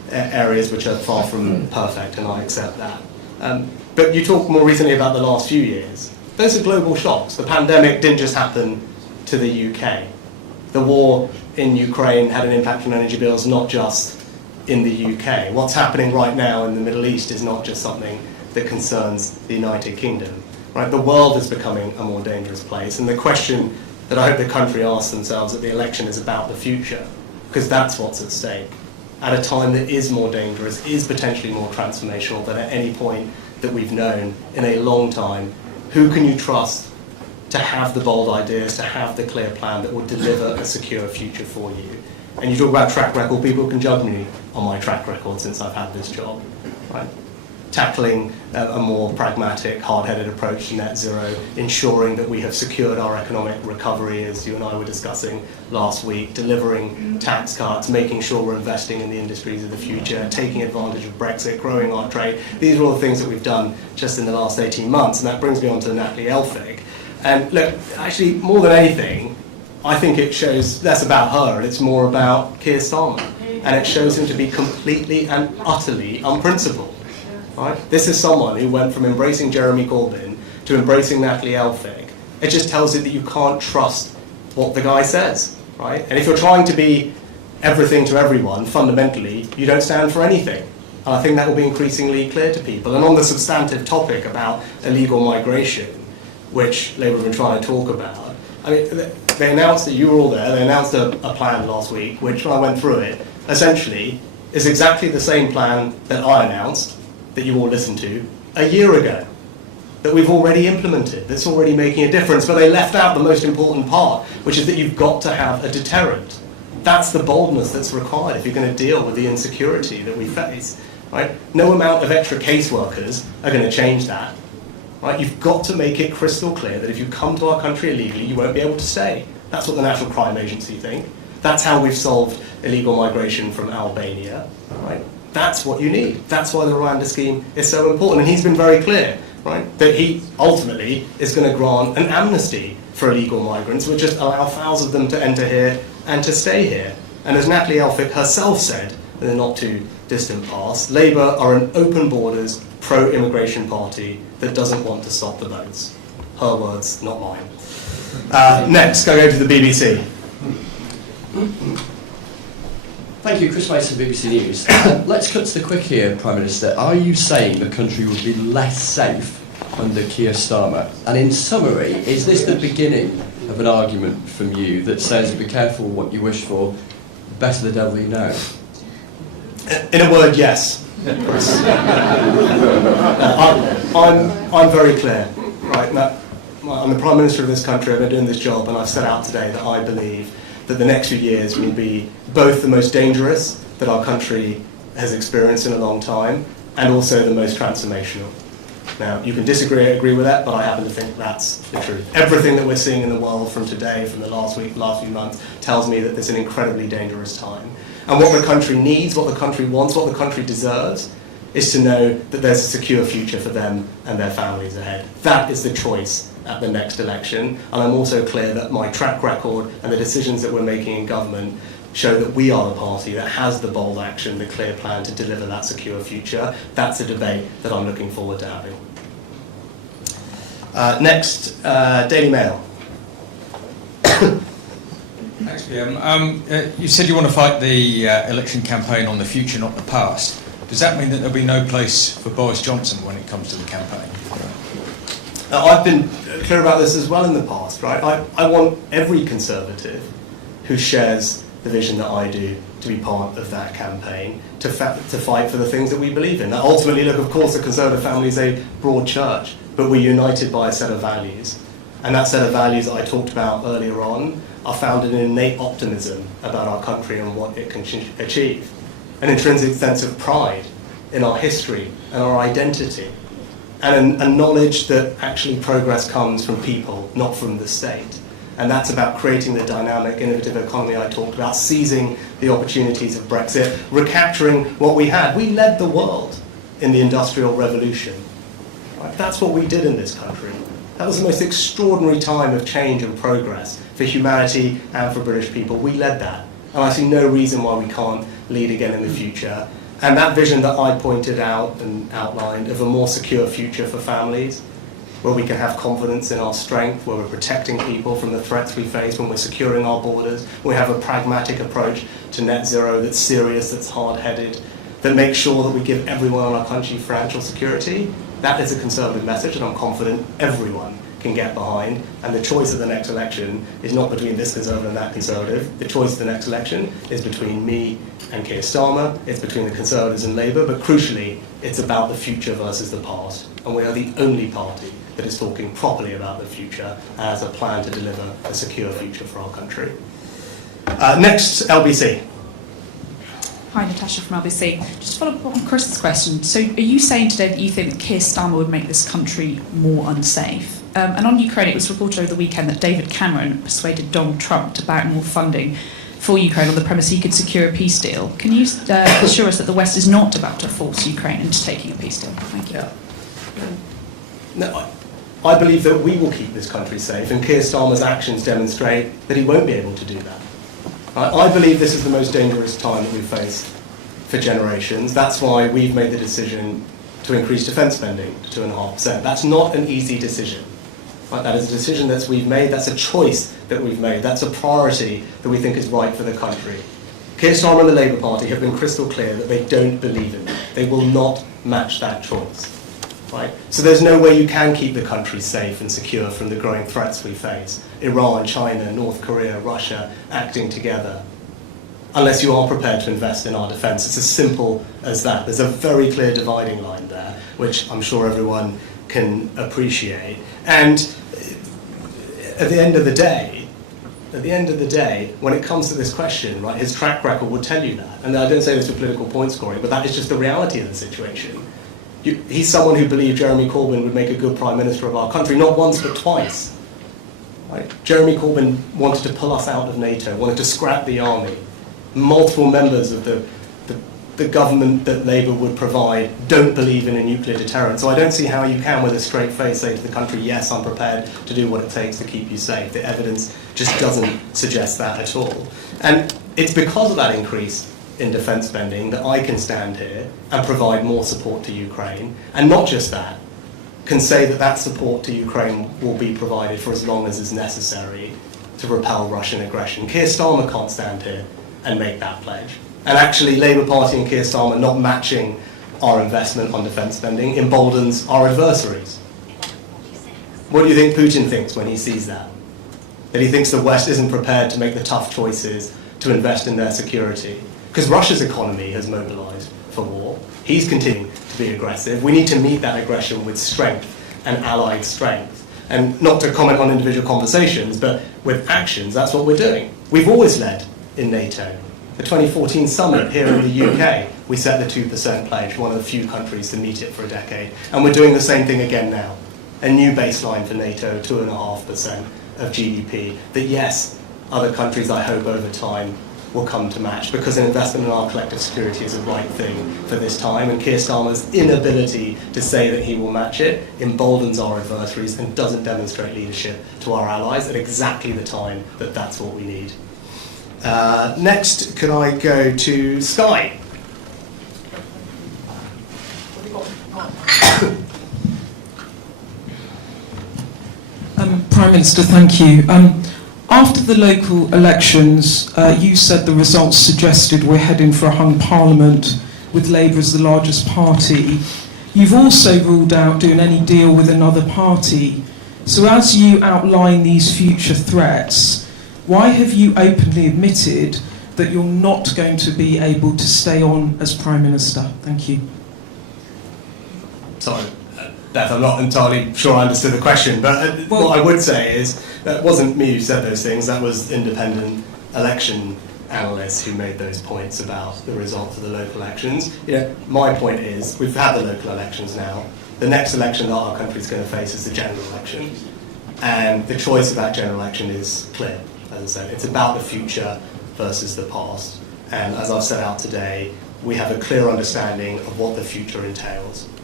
areas which are far from perfect, and I accept that. But you talked more recently about the last few years. Those are global shocks. The pandemic didn't just happen to the UK. The war in Ukraine had an impact on energy bills, not just in the UK. What's happening right now in the Middle East is not just something that concerns the United Kingdom. Right? The world is becoming a more dangerous place, and the question that I hope the country asks themselves at the election is about the future, because that's what's at stake. At a time that is more dangerous, is potentially more transformational than at any point that we've known in a long time, who can you trust to have the bold ideas, to have the clear plan that will deliver a secure future for you? And you talk about track record, people can judge me on my track record since I've had this job, right? Tackling a more pragmatic, hard-headed approach to net zero, ensuring that we have secured our economic recovery, as you and I were discussing last week, delivering tax cuts, making sure we're investing in the industries of the future, taking advantage of Brexit, growing our trade. These are all the things that we've done just in the last 18 months, and that brings me on to Natalie Elphig. And look, actually, more than anything, I think it shows less about her, and it's more about Keir Starmer. And it shows him to be completely and utterly unprincipled. Right? This is someone who went from embracing Jeremy Corbyn to embracing Natalie Elphig. It just tells you that you can't trust what the guy says. Right? And if you're trying to be everything to everyone, fundamentally, you don't stand for anything. And I think that will be increasingly clear to people. And on the substantive topic about illegal migration, which Labour have been trying to talk about, I mean, they announced that you were all there, they announced a plan last week, which when I went through it, essentially is exactly the same plan that I announced, that you all listened to, a year ago, that we've already implemented, that's already making a difference, but they left out the most important part, which is that you've got to have a deterrent. That's the boldness that's required if you're going to deal with the insecurity that we face. Right? No amount of extra caseworkers are going to change that. Right? You've got to make it crystal clear that if you come to our country illegally, you won't be able to stay. That's what the National Crime Agency think. That's how we've solved illegal migration from Albania. Right? That's what you need. That's why the Rwanda scheme is so important. And he's been very clear, right, that he ultimately is going to grant an amnesty for illegal migrants, which just allow thousands of them to enter here and to stay here. And as Natalie Elphig herself said in the not too distant past, Labour are an open borders, pro-immigration party that doesn't want to stop the boats. Her words, not mine. Next, go to the BBC. Thank you, Chris Mason, BBC News. Let's cut to the quick here, Prime Minister. Are you saying the country would be less safe under Keir Starmer? And in summary, is this the beginning of an argument from you that says, be careful what you wish for, better the devil you know? In a word, yes. I'm very clear, right? I'm the Prime Minister of this country, I've been doing this job, and I've set out today that I believe that the next few years will be both the most dangerous that our country has experienced in a long time, and also the most transformational. Now, you can disagree or agree with that, but I happen to think that's the truth. Everything that we're seeing in the world from today, from the last week, last few months, tells me that it's an incredibly dangerous time. And what the country needs, what the country wants, what the country deserves, is to know that there's a secure future for them and their families ahead. That is the choice at the next election. And I'm also clear that my track record and the decisions that we're making in government show that we are the party that has the bold action, the clear plan to deliver that secure future. That's a debate that I'm looking forward to having. Next, Daily Mail. Thanks, PM. You said you want to fight the election campaign on the future, not the past. Does that mean that there'll be no place for Boris Johnson when it comes to the campaign? I've been clear about this as well in the past, right? I want every Conservative who shares the vision that I do to be part of that campaign, to fight for the things that we believe in. Now, ultimately, look, of course, the Conservative family is a broad church, but we're united by a set of values. And that set of values that I talked about earlier on are founded in innate optimism about our country and what it can achieve. An intrinsic sense of pride in our history and our identity, and a knowledge that actually progress comes from people, not from the state. And that's about creating the dynamic, innovative economy I talked about, seizing the opportunities of Brexit, recapturing what we had. We led the world in the Industrial Revolution. Right? That's what we did in this country. That was the most extraordinary time of change and progress for humanity and for British people. We led that. And I see no reason why we can't lead again in the future. And that vision that I pointed out and outlined of a more secure future for families, where we can have confidence in our strength, where we're protecting people from the threats we face, when we're securing our borders, we have a pragmatic approach to net zero that's serious, that's hard-headed, that makes sure that we give everyone in our country financial security. That is a Conservative message, and I'm confident everyone can get behind. And the choice of the next election is not between this Conservative and that Conservative. The choice of the next election is between me and Keir Starmer. It's between the Conservatives and Labour, but crucially, it's about the future versus the past. And we are the only party that is talking properly about the future and has a plan to deliver a secure future for our country. Next, LBC. Hi, Natasha from LBC. Just to follow up on Chris's question. So are you saying today that you think that Keir Starmer would make this country more unsafe? And on Ukraine, it was reported over the weekend that David Cameron persuaded Donald Trump to back more funding for Ukraine on the premise he could secure a peace deal. Can you assure us that the West is not about to force Ukraine into taking a peace deal? Thank you. Yeah. No, I believe that we will keep this country safe, and Keir Starmer's actions demonstrate that he won't be able to do that. I believe this is the most dangerous time that we've faced for generations. That's why we've made the decision to increase defence spending to 2.5%. That's not an easy decision. Right? That is a decision that we've made. That's a choice that we've made. That's a priority that we think is right for the country. Keir Starmer and the Labour Party have been crystal clear that they don't believe in it. They will not match that choice. Right? So there's no way you can keep the country safe and secure from the growing threats we face. Iran, China, North Korea, Russia acting together. Unless you are prepared to invest in our defence. It's as simple as that. There's a very clear dividing line there, which I'm sure everyone can appreciate. And at the end of the day, when it comes to this question, right, his track record will tell you that. And I don't say this for political point scoring, but that is just the reality of the situation. He's someone who believed Jeremy Corbyn would make a good Prime Minister of our country, not once but twice. Right? Jeremy Corbyn wanted to pull us out of NATO, wanted to scrap the army. Multiple members of the government that Labour would provide don't believe in a nuclear deterrent. So I don't see how you can, with a straight face, say to the country, yes, I'm prepared to do what it takes to keep you safe. The evidence just doesn't suggest that at all. And it's because of that increase in defence spending that I can stand here and provide more support to Ukraine. And not just that, can say that that support to Ukraine will be provided for as long as is necessary to repel Russian aggression. Keir Starmer can't stand here and make that pledge. And actually, Labour Party and Keir Starmer not matching our investment on defence spending emboldens our adversaries. What do you think Putin thinks when he sees that? That he thinks the West isn't prepared to make the tough choices to invest in their security. Because Russia's economy has mobilised for war. He's continuing to be aggressive. We need to meet that aggression with strength and allied strength. And not to comment on individual conversations, but with actions, that's what we're doing. We've always led in NATO. The 2014 summit here in the UK, we set the 2% pledge, one of the few countries to meet it for a decade. And we're doing the same thing again now. A new baseline for NATO, 2.5% of GDP, that yes, other countries, I hope, over time, will come to match, because an investment in our collective security is the right thing for this time, and Keir Starmer's inability to say that he will match it emboldens our adversaries and doesn't demonstrate leadership to our allies at exactly the time that that's what we need. Next, can I go to Sky? Prime Minister, thank you. After the local elections, you said the results suggested we're heading for a hung parliament with Labour as the largest party. You've also ruled out doing any deal with another party. So as you outline these future threats, why have you openly admitted that you're not going to be able to stay on as Prime Minister? Thank you. Sorry, Beth, I'm not entirely sure I understood the question, but what I would say is that wasn't me who said those things, that was independent election analysts who made those points about the results of the local elections. My point is, we've had the local elections now. The next election that our country is going to face is the general election. And the choice of that general election is clear, as I said. It's about the future versus the past. And as I've set out today, we have a clear understanding of what the future entails.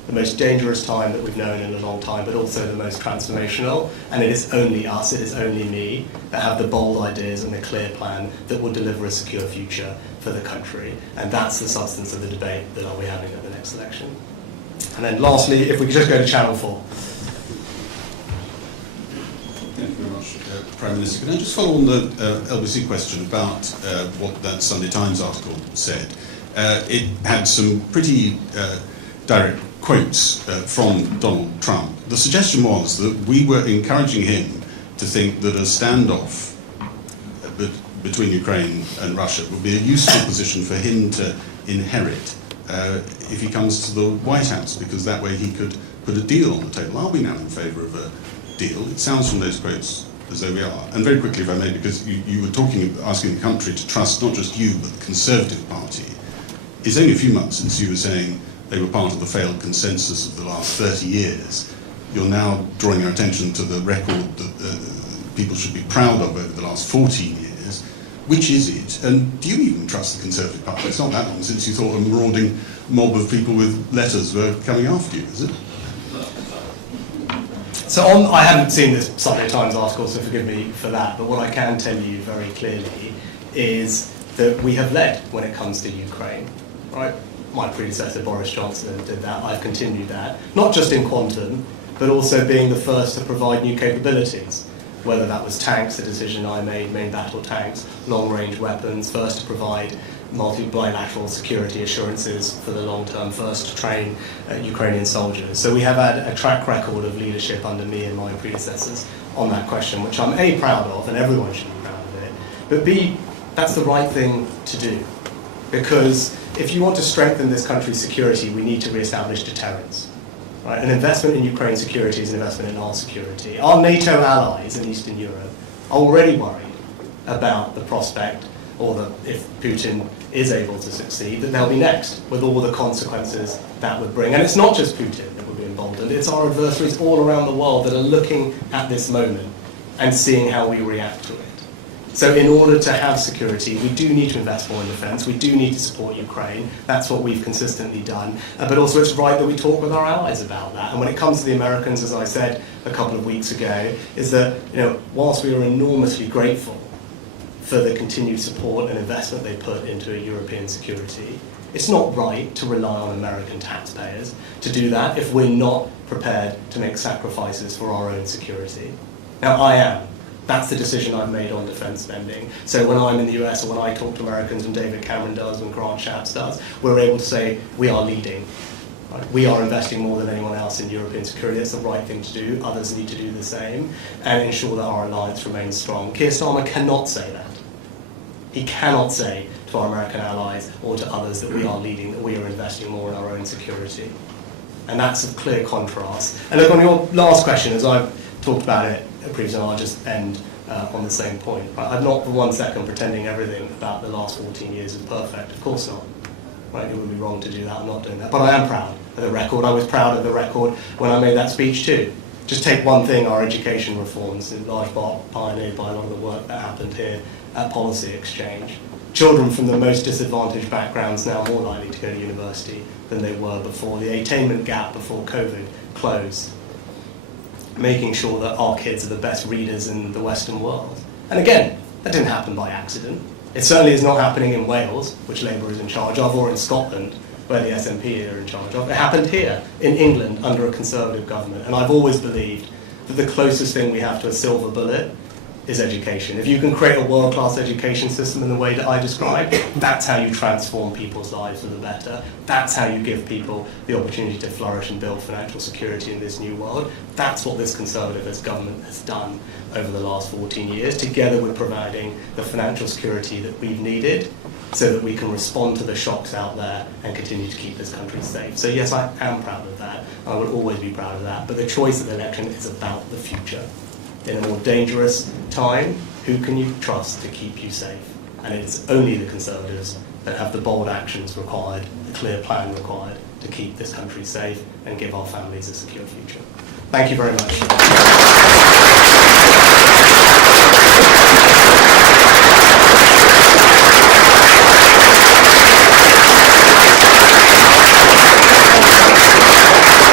the most dangerous time that we've known in a long time, but also the most transformational. And it is only us, it is only me, that have the bold ideas and the clear plan that will deliver a secure future for the country. And that's the substance of the debate that I'll be having at the next election. And then lastly, if we could just go to Channel 4. Thank you very much, Prime Minister. Can I just follow on the LBC question about what that Sunday Times article said? It had some pretty direct quotes from Donald Trump. The suggestion was that we were encouraging him to think that a standoff between Ukraine and Russia would be a useful position for him to inherit if he comes to the White House, because that way he could put a deal on the table. Are we now in favour of a deal? It sounds from those quotes as though we are. And very quickly, if I may, because you were asking the country to trust not just you, but the Conservative Party. It's only a few months since you were saying they were part of the failed consensus of the last 30 years. You're now drawing your attention to the record that people should be proud of over the last 14 years. Which is it? And do you even trust the Conservative Party? It's not that long since you thought a marauding mob of people with letters were coming after you, is it? So I haven't seen this Sunday Times article, so forgive me for that, but what I can tell you very clearly is that we have led when it comes to Ukraine, right? My predecessor Boris Johnson did that, I've continued that, not just in quantum, but also being the first to provide new capabilities, whether that was tanks, the decision I made, main battle tanks, long-range weapons, first to provide multi-bilateral security assurances for the long term, first to train Ukrainian soldiers. So we have had a track record of leadership under me and my predecessors on that question, which I'm A, proud of, and everyone should be proud of it, but B, that's the right thing to do. Because if you want to strengthen this country's security, we need to re-establish deterrence. Right? An investment in Ukraine's security is an investment in our security. Our NATO allies in Eastern Europe are already worried about the prospect, or that if Putin is able to succeed, that they'll be next, with all the consequences that would bring. And it's not just Putin that would be emboldened, it's our adversaries all around the world that are looking at this moment and seeing how we react to it. So in order to have security, we do need to invest more in defence, we do need to support Ukraine, that's what we've consistently done, but also it's right that we talk with our allies about that. And when it comes to the Americans, as I said a couple of weeks ago, is that, whilst we are enormously grateful for the continued support and investment they put into a European security, it's not right to rely on American taxpayers to do that if we're not prepared to make sacrifices for our own security. Now, I am. That's the decision I've made on defence spending. So when I'm in the US, or when I talk to Americans, and David Cameron does, when Grant Shapps does, we're able to say we are leading. Right? We are investing more than anyone else in European security. It's the right thing to do. Others need to do the same and ensure that our alliance remains strong. Keir Starmer cannot say that. He cannot say to our American allies or to others that we are leading, that we are investing more in our own security. And that's a clear contrast. And look, on your last question, as I've talked about it previously, I'll just end on the same point. Right? I'm not for 1 second pretending everything about the last 14 years is perfect. Of course not. Right? It would be wrong to do that. I'm not doing that. But I am proud of the record. I was proud of the record when I made that speech too. Just take one thing, our education reforms, in large part pioneered by a lot of the work that happened here at Policy Exchange. Children from the most disadvantaged backgrounds now more likely to go to university than they were before. The attainment gap before COVID closed. Making sure that our kids are the best readers in the Western world. And again, that didn't happen by accident. It certainly is not happening in Wales, which Labour is in charge of, or in Scotland, where the SNP are in charge of. It happened here, in England, under a Conservative government. And I've always believed that the closest thing we have to a silver bullet is education. If you can create a world-class education system in the way that I described, that's how you transform people's lives for the better. That's how you give people the opportunity to flourish and build financial security in this new world. That's what this Conservative government has done over the last 14 years, together with providing the financial security that we've needed so that we can respond to the shocks out there and continue to keep this country safe. So yes, I am proud of that. I will always be proud of that. But the choice of the election is about the future. In a more dangerous time, who can you trust to keep you safe? And it's only the Conservatives that have the bold actions required, the clear plan required to keep this country safe and give our families a secure future. Thank you very much.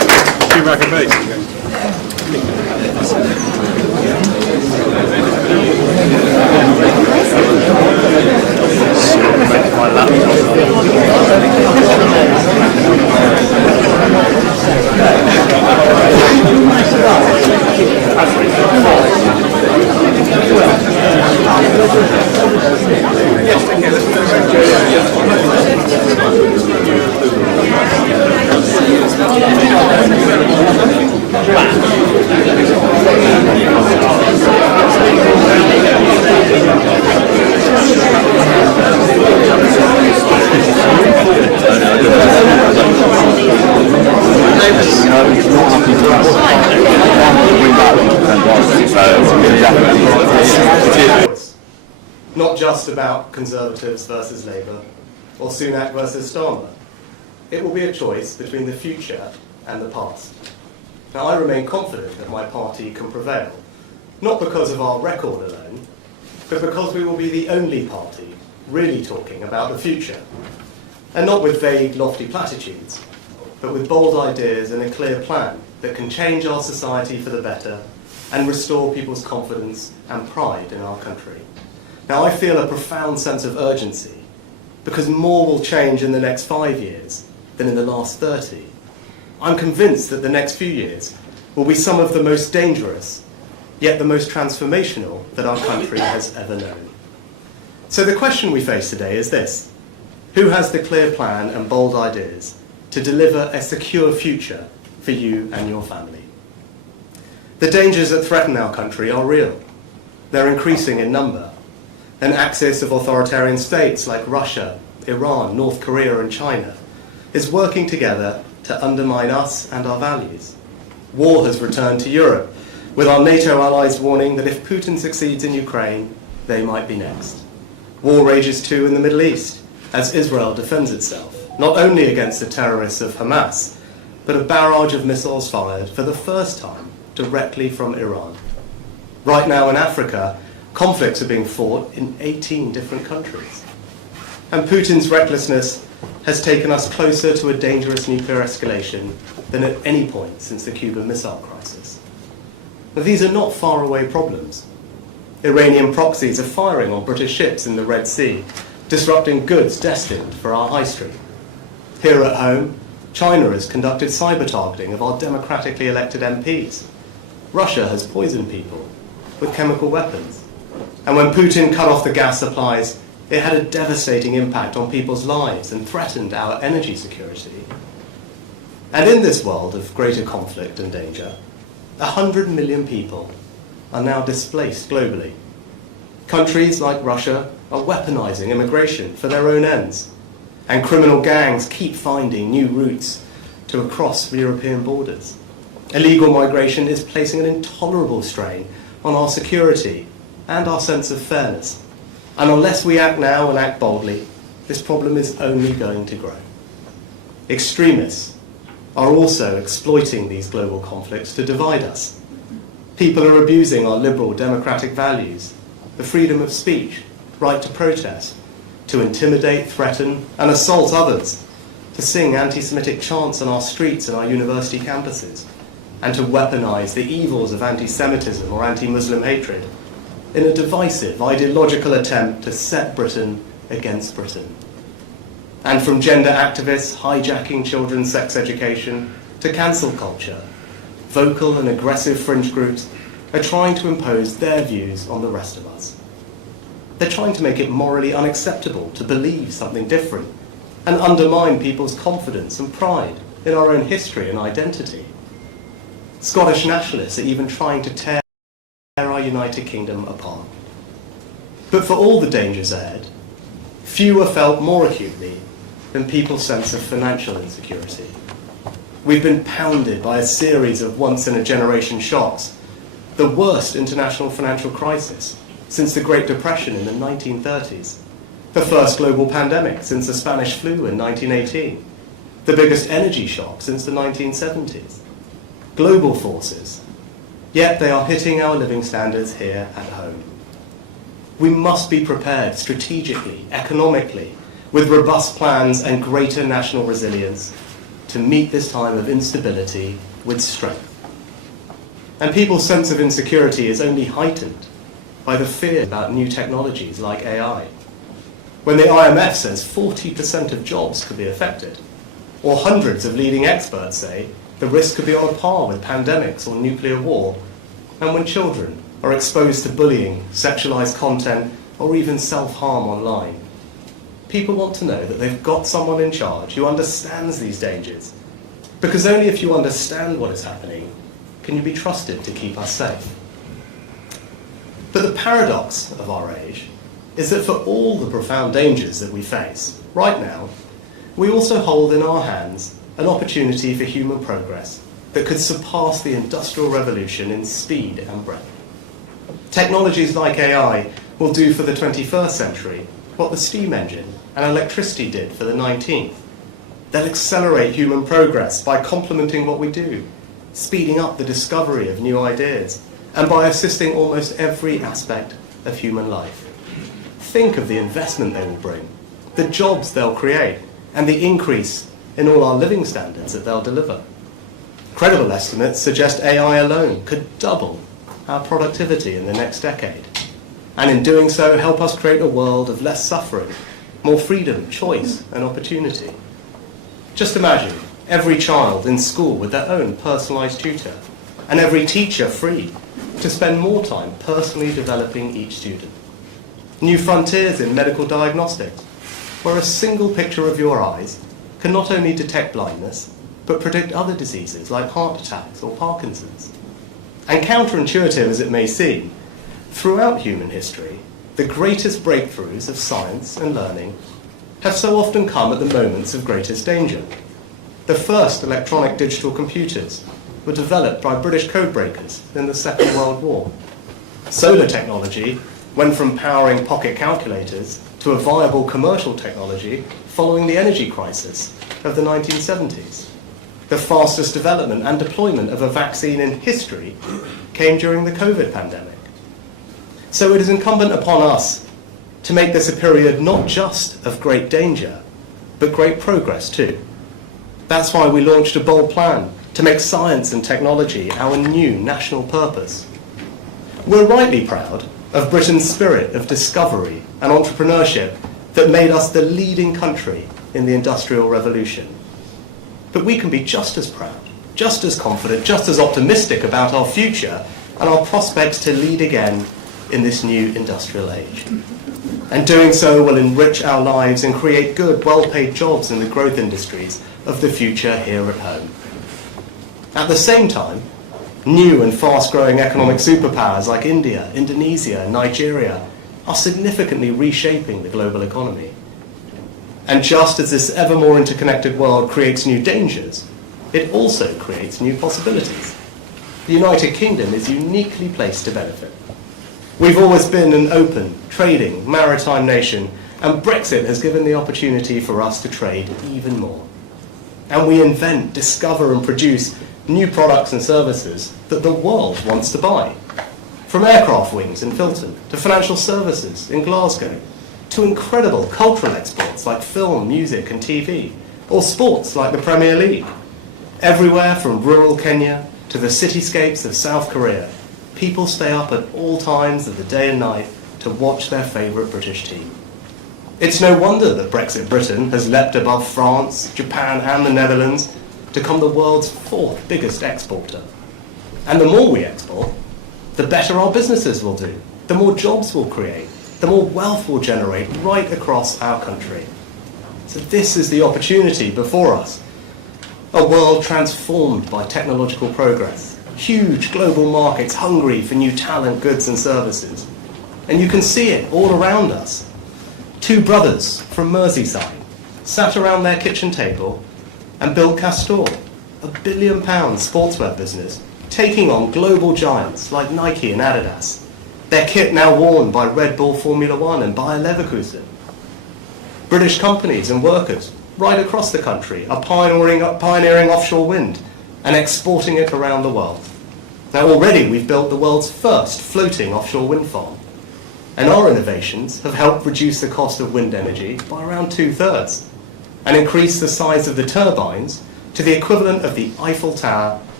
American base. Not just about Conservatives versus Labour, or Sunak versus Starmer. It will be a choice between the future and the past. Now, I remain confident that my party can prevail, not because of our record alone, but because we will be the only party really talking about the future. And not with vague, lofty platitudes, but with bold ideas and a clear plan that can change our society for the better and restore people's confidence and pride in our country. Now, I feel a profound sense of urgency because more will change in the next 5 years than in the last 30. I'm convinced that the next few years will be some of the most dangerous, yet the most transformational that our country has ever known. So the question we face today is this: who has the clear plan and bold ideas to deliver a secure future for you and your family? The dangers that threaten our country are real. They're increasing in number. An axis of authoritarian states like Russia, Iran, North Korea and China is working together to undermine us and our values. War has returned to Europe, with our NATO allies warning that if Putin succeeds in Ukraine, they might be next. War rages too in the Middle East, as Israel defends itself, not only against the terrorists of Hamas, but a barrage of missiles fired for the first time directly from Iran. Right now in Africa, conflicts are being fought in 18 different countries. And Putin's recklessness has taken us closer to a dangerous nuclear escalation than at any point since the Cuban Missile Crisis. Now, these are not faraway problems. Iranian proxies are firing on British ships in the Red Sea, disrupting goods destined for our high street. Here at home, China has conducted cyber-targeting of our democratically elected MPs. Russia has poisoned people with chemical weapons. And when Putin cut off the gas supplies, it had a devastating impact on people's lives and threatened our energy security. And in this world of greater conflict and danger, 100 million people are now displaced globally. Countries like Russia are weaponizing immigration for their own ends, and criminal gangs keep finding new routes to across European borders. Illegal migration is placing an intolerable strain on our security and our sense of fairness. And unless we act now and act boldly, this problem is only going to grow. Extremists are also exploiting these global conflicts to divide us. People are abusing our liberal democratic values, the freedom of speech, right to protest, to intimidate, threaten, and assault others, to sing anti-Semitic chants on our streets and our university campuses, and to weaponize the evils of anti-Semitism or anti-Muslim hatred in a divisive, ideological attempt to set Britain against Britain. And from gender activists hijacking children's sex education to cancel culture, vocal and aggressive fringe groups are trying to impose their views on the rest of us. They're trying to make it morally unacceptable to believe something different and undermine people's confidence and pride in our own history and identity. Scottish nationalists are even trying to tear our United Kingdom apart. But for all the dangers ahead, few are felt more acutely than people's sense of financial insecurity. We've been pounded by a series of once-in-a-generation shocks, the worst international financial crisis since the Great Depression in the 1930s, the first global pandemic since the Spanish flu in 1918, the biggest energy shock since the 1970s. Global forces, yet they are hitting our living standards here at home. We must be prepared strategically, economically, with robust plans and greater national resilience to meet this time of instability with strength. And people's sense of insecurity is only heightened by the fear about new technologies like AI. When the IMF says 40% of jobs could be affected, or hundreds of leading experts say the risk could be on a par with pandemics or nuclear war, and when children are exposed to bullying, sexualized content, or even self-harm online, people want to know that they've got someone in charge who understands these dangers, because only if you understand what is happening can you be trusted to keep us safe. But the paradox of our age is that for all the profound dangers that we face right now, we also hold in our hands an opportunity for human progress that could surpass the Industrial Revolution in speed and breadth. Technologies like AI will do for the 21st century what the steam engine and electricity did for the 19th. They'll accelerate human progress by complementing what we do, speeding up the discovery of new ideas, and by assisting almost every aspect of human life. Think of the investment they will bring, the jobs they'll create, and the increase in all our living standards that they'll deliver. Credible estimates suggest AI alone could double our productivity in the next decade, and in doing so help us create a world of less suffering, more freedom, choice, and opportunity. Just imagine every child in school with their own personalised tutor, and every teacher free to spend more time personally developing each student. New frontiers in medical diagnostics, where a single picture of your eyes can not only detect blindness, but predict other diseases like heart attacks or Parkinson's. And counterintuitive as it may seem, throughout human history, the greatest breakthroughs of science and learning have so often come at the moments of greatest danger. The first electronic digital computers were developed by British codebreakers in the Second World War. Solar technology went from powering pocket calculators to a viable commercial technology following the energy crisis of the 1970s. The fastest development and deployment of a vaccine in history came during the COVID pandemic. So it is incumbent upon us to make this a period not just of great danger, but great progress too. That's why we launched a bold plan to make science and technology our new national purpose. We're rightly proud of Britain's spirit of discovery and entrepreneurship that made us the leading country in the Industrial Revolution. But we can be just as proud, just as confident, just as optimistic about our future and our prospects to lead again in this new industrial age. And doing so will enrich our lives and create good, well-paid jobs in the growth industries of the future here at home. At the same time, new and fast-growing economic superpowers like India, Indonesia, and Nigeria are significantly reshaping the global economy. And just as this ever more interconnected world creates new dangers, it also creates new possibilities. The United Kingdom is uniquely placed to benefit. We've always been an open, trading, maritime nation, and Brexit has given the opportunity for us to trade even more. And we invent, discover, and produce new products and services that the world wants to buy. From aircraft wings in Filton, to financial services in Glasgow, to incredible cultural exports like film, music, and TV, or sports like the Premier League. Everywhere from rural Kenya to the cityscapes of South Korea, people stay up at all times of the day and night to watch their favourite British team. It's no wonder that Brexit Britain has leapt above France, Japan, and the Netherlands to become the world's fourth biggest exporter. And the more we export, the better our businesses will do, the more jobs we'll create, the more wealth we'll generate right across our country. So this is the opportunity before us. A world transformed by technological progress, huge global markets hungry for new talent, goods and services. And you can see it all around us. Two brothers from Merseyside sat around their kitchen table and built Castor, a £1 billion sportswear business, taking on global giants like Nike and Adidas. Their kit now worn by Red Bull Formula One and Bayer Leverkusen. British companies and workers right across the country are pioneering offshore wind and exporting it around the world. Now already we've built the world's first floating offshore wind farm, and our innovations have helped reduce the cost of wind energy by around 2/3 and increase the size of the turbines to the equivalent of the Eiffel Tower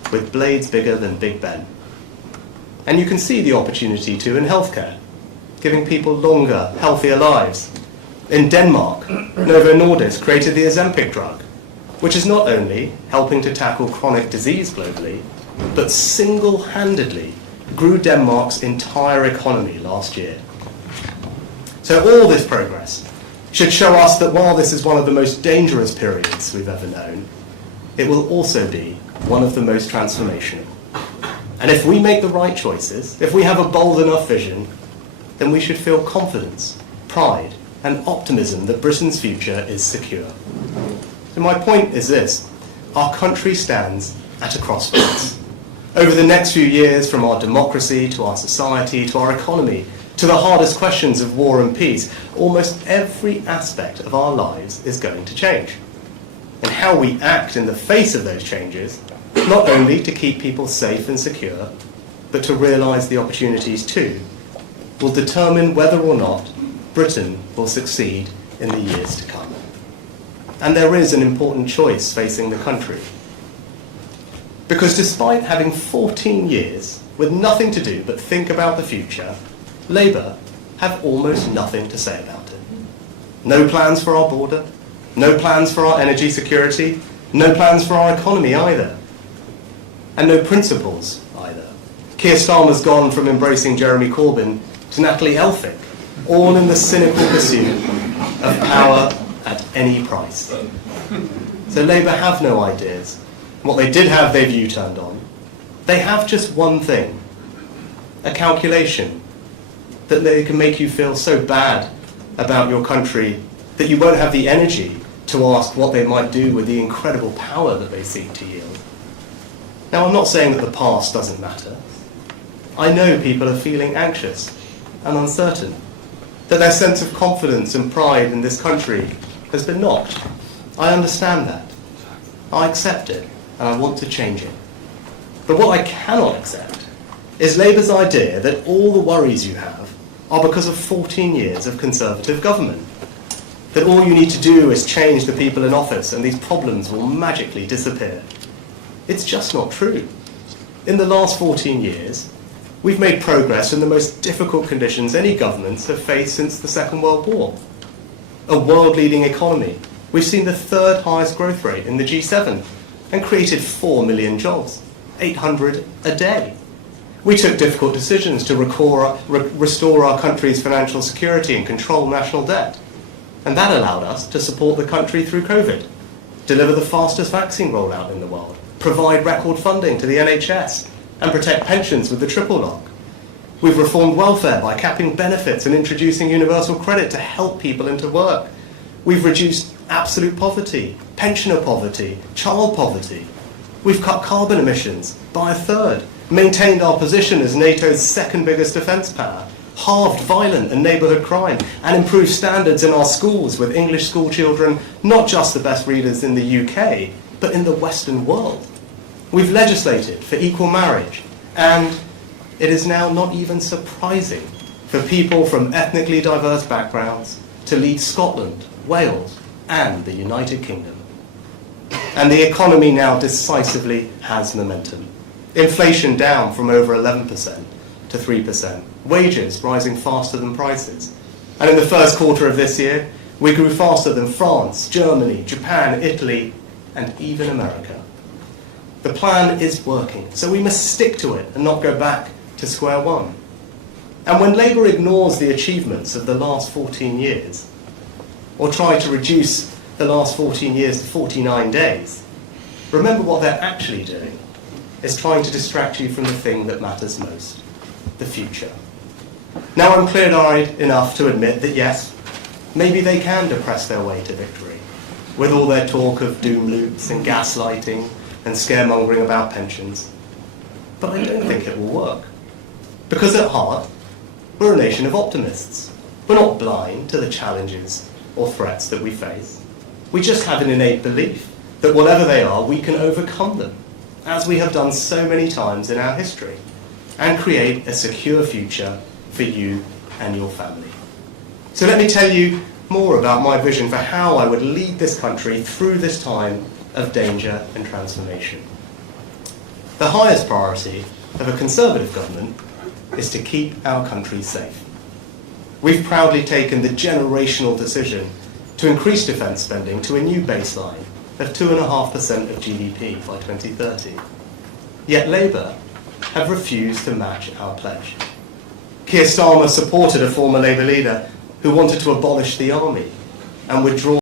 with blades bigger than Big Ben. And you can see the opportunity too in healthcare, giving people longer, healthier lives. In Denmark, Novo Nordisk created the Ozempic drug, which is not only helping to tackle chronic disease globally, but single-handedly grew Denmark's entire economy last year. So all this progress should show us that while this is one of the most dangerous periods we've ever known, it will also be one of the most transformational. And if we make the right choices, if we have a bold enough vision, then we should feel confidence, pride, and optimism that Britain's future is secure. So my point is this: our country stands at a crossroads. Over the next few years, from our democracy to our society to our economy, to the hardest questions of war and peace, almost every aspect of our lives is going to change. And how we act in the face of those changes, not only to keep people safe and secure, but to realise the opportunities too, will determine whether or not Britain will succeed in the years to come. And there is an important choice facing the country. Because despite having 14 years with nothing to do but think about the future, Labour have almost nothing to say about it. No plans for our border, no plans for our energy security, no plans for our economy either. And no principles either. Keir Starmer's gone from embracing Jeremy Corbyn to Natalie Elphicke, all in the cynical pursuit of power at any price. So Labour have no ideas. What they did have, they've U-turned on. They have just one thing, a calculation that they can make you feel so bad about your country that you won't have the energy to ask what they might do with the incredible power that they seek to yield. Now, I'm not saying that the past doesn't matter. I know people are feeling anxious and uncertain, that their sense of confidence and pride in this country has been knocked. I understand that. I accept it, and I want to change it. But what I cannot accept is Labour's idea that all the worries you have are because of 14 years of Conservative government. That all you need to do is change the people in office and these problems will magically disappear. It's just not true. In the last 14 years, we've made progress in the most difficult conditions any governments have faced since the Second World War. A world-leading economy. We've seen the third highest growth rate in the G7 and created 4 million jobs, 800 a day. We took difficult decisions to restore our country's financial security and control national debt. And that allowed us to support the country through COVID, deliver the fastest vaccine rollout in the world, provide record funding to the NHS, and protect pensions with the triple lock. We've reformed welfare by capping benefits and introducing universal credit to help people into work. We've reduced absolute poverty, pensioner poverty, child poverty. We've cut carbon emissions by a third, maintained our position as NATO's second biggest defence power, halved violent and neighbourhood crime, and improved standards in our schools with English school children not just the best readers in the UK, but in the Western world. We've legislated for equal marriage, and it is now not even surprising for people from ethnically diverse backgrounds to lead Scotland, Wales, and the United Kingdom. And the economy now decisively has momentum. Inflation down from over 11% to 3%. Wages rising faster than prices. And in the first quarter of this year, we grew faster than France, Germany, Japan, Italy, and even America. The plan is working, so we must stick to it and not go back to square one. And when Labour ignores the achievements of the last 14 years, or try to reduce the last 14 years to 49 days, remember what they're actually doing is trying to distract you from the thing that matters most, the future. Now I'm clear-eyed enough to admit that yes, maybe they can depress their way to victory, with all their talk of doom loops and gaslighting and scaremongering about pensions. But I don't think it will work. Because at heart, we're a nation of optimists. We're not blind to the challenges or threats that we face. We just have an innate belief that whatever they are, we can overcome them, as we have done so many times in our history, and create a secure future for you and your family. So let me tell you more about my vision for how I would lead this country through this time of danger and transformation. The highest priority of a Conservative government is to keep our country safe. We've proudly taken the generational decision to increase defence spending to a new baseline of 2.5% of GDP by 2030. Yet Labour have refused to match our pledge. Keir Starmer supported a former Labour leader who wanted to abolish the army and withdraw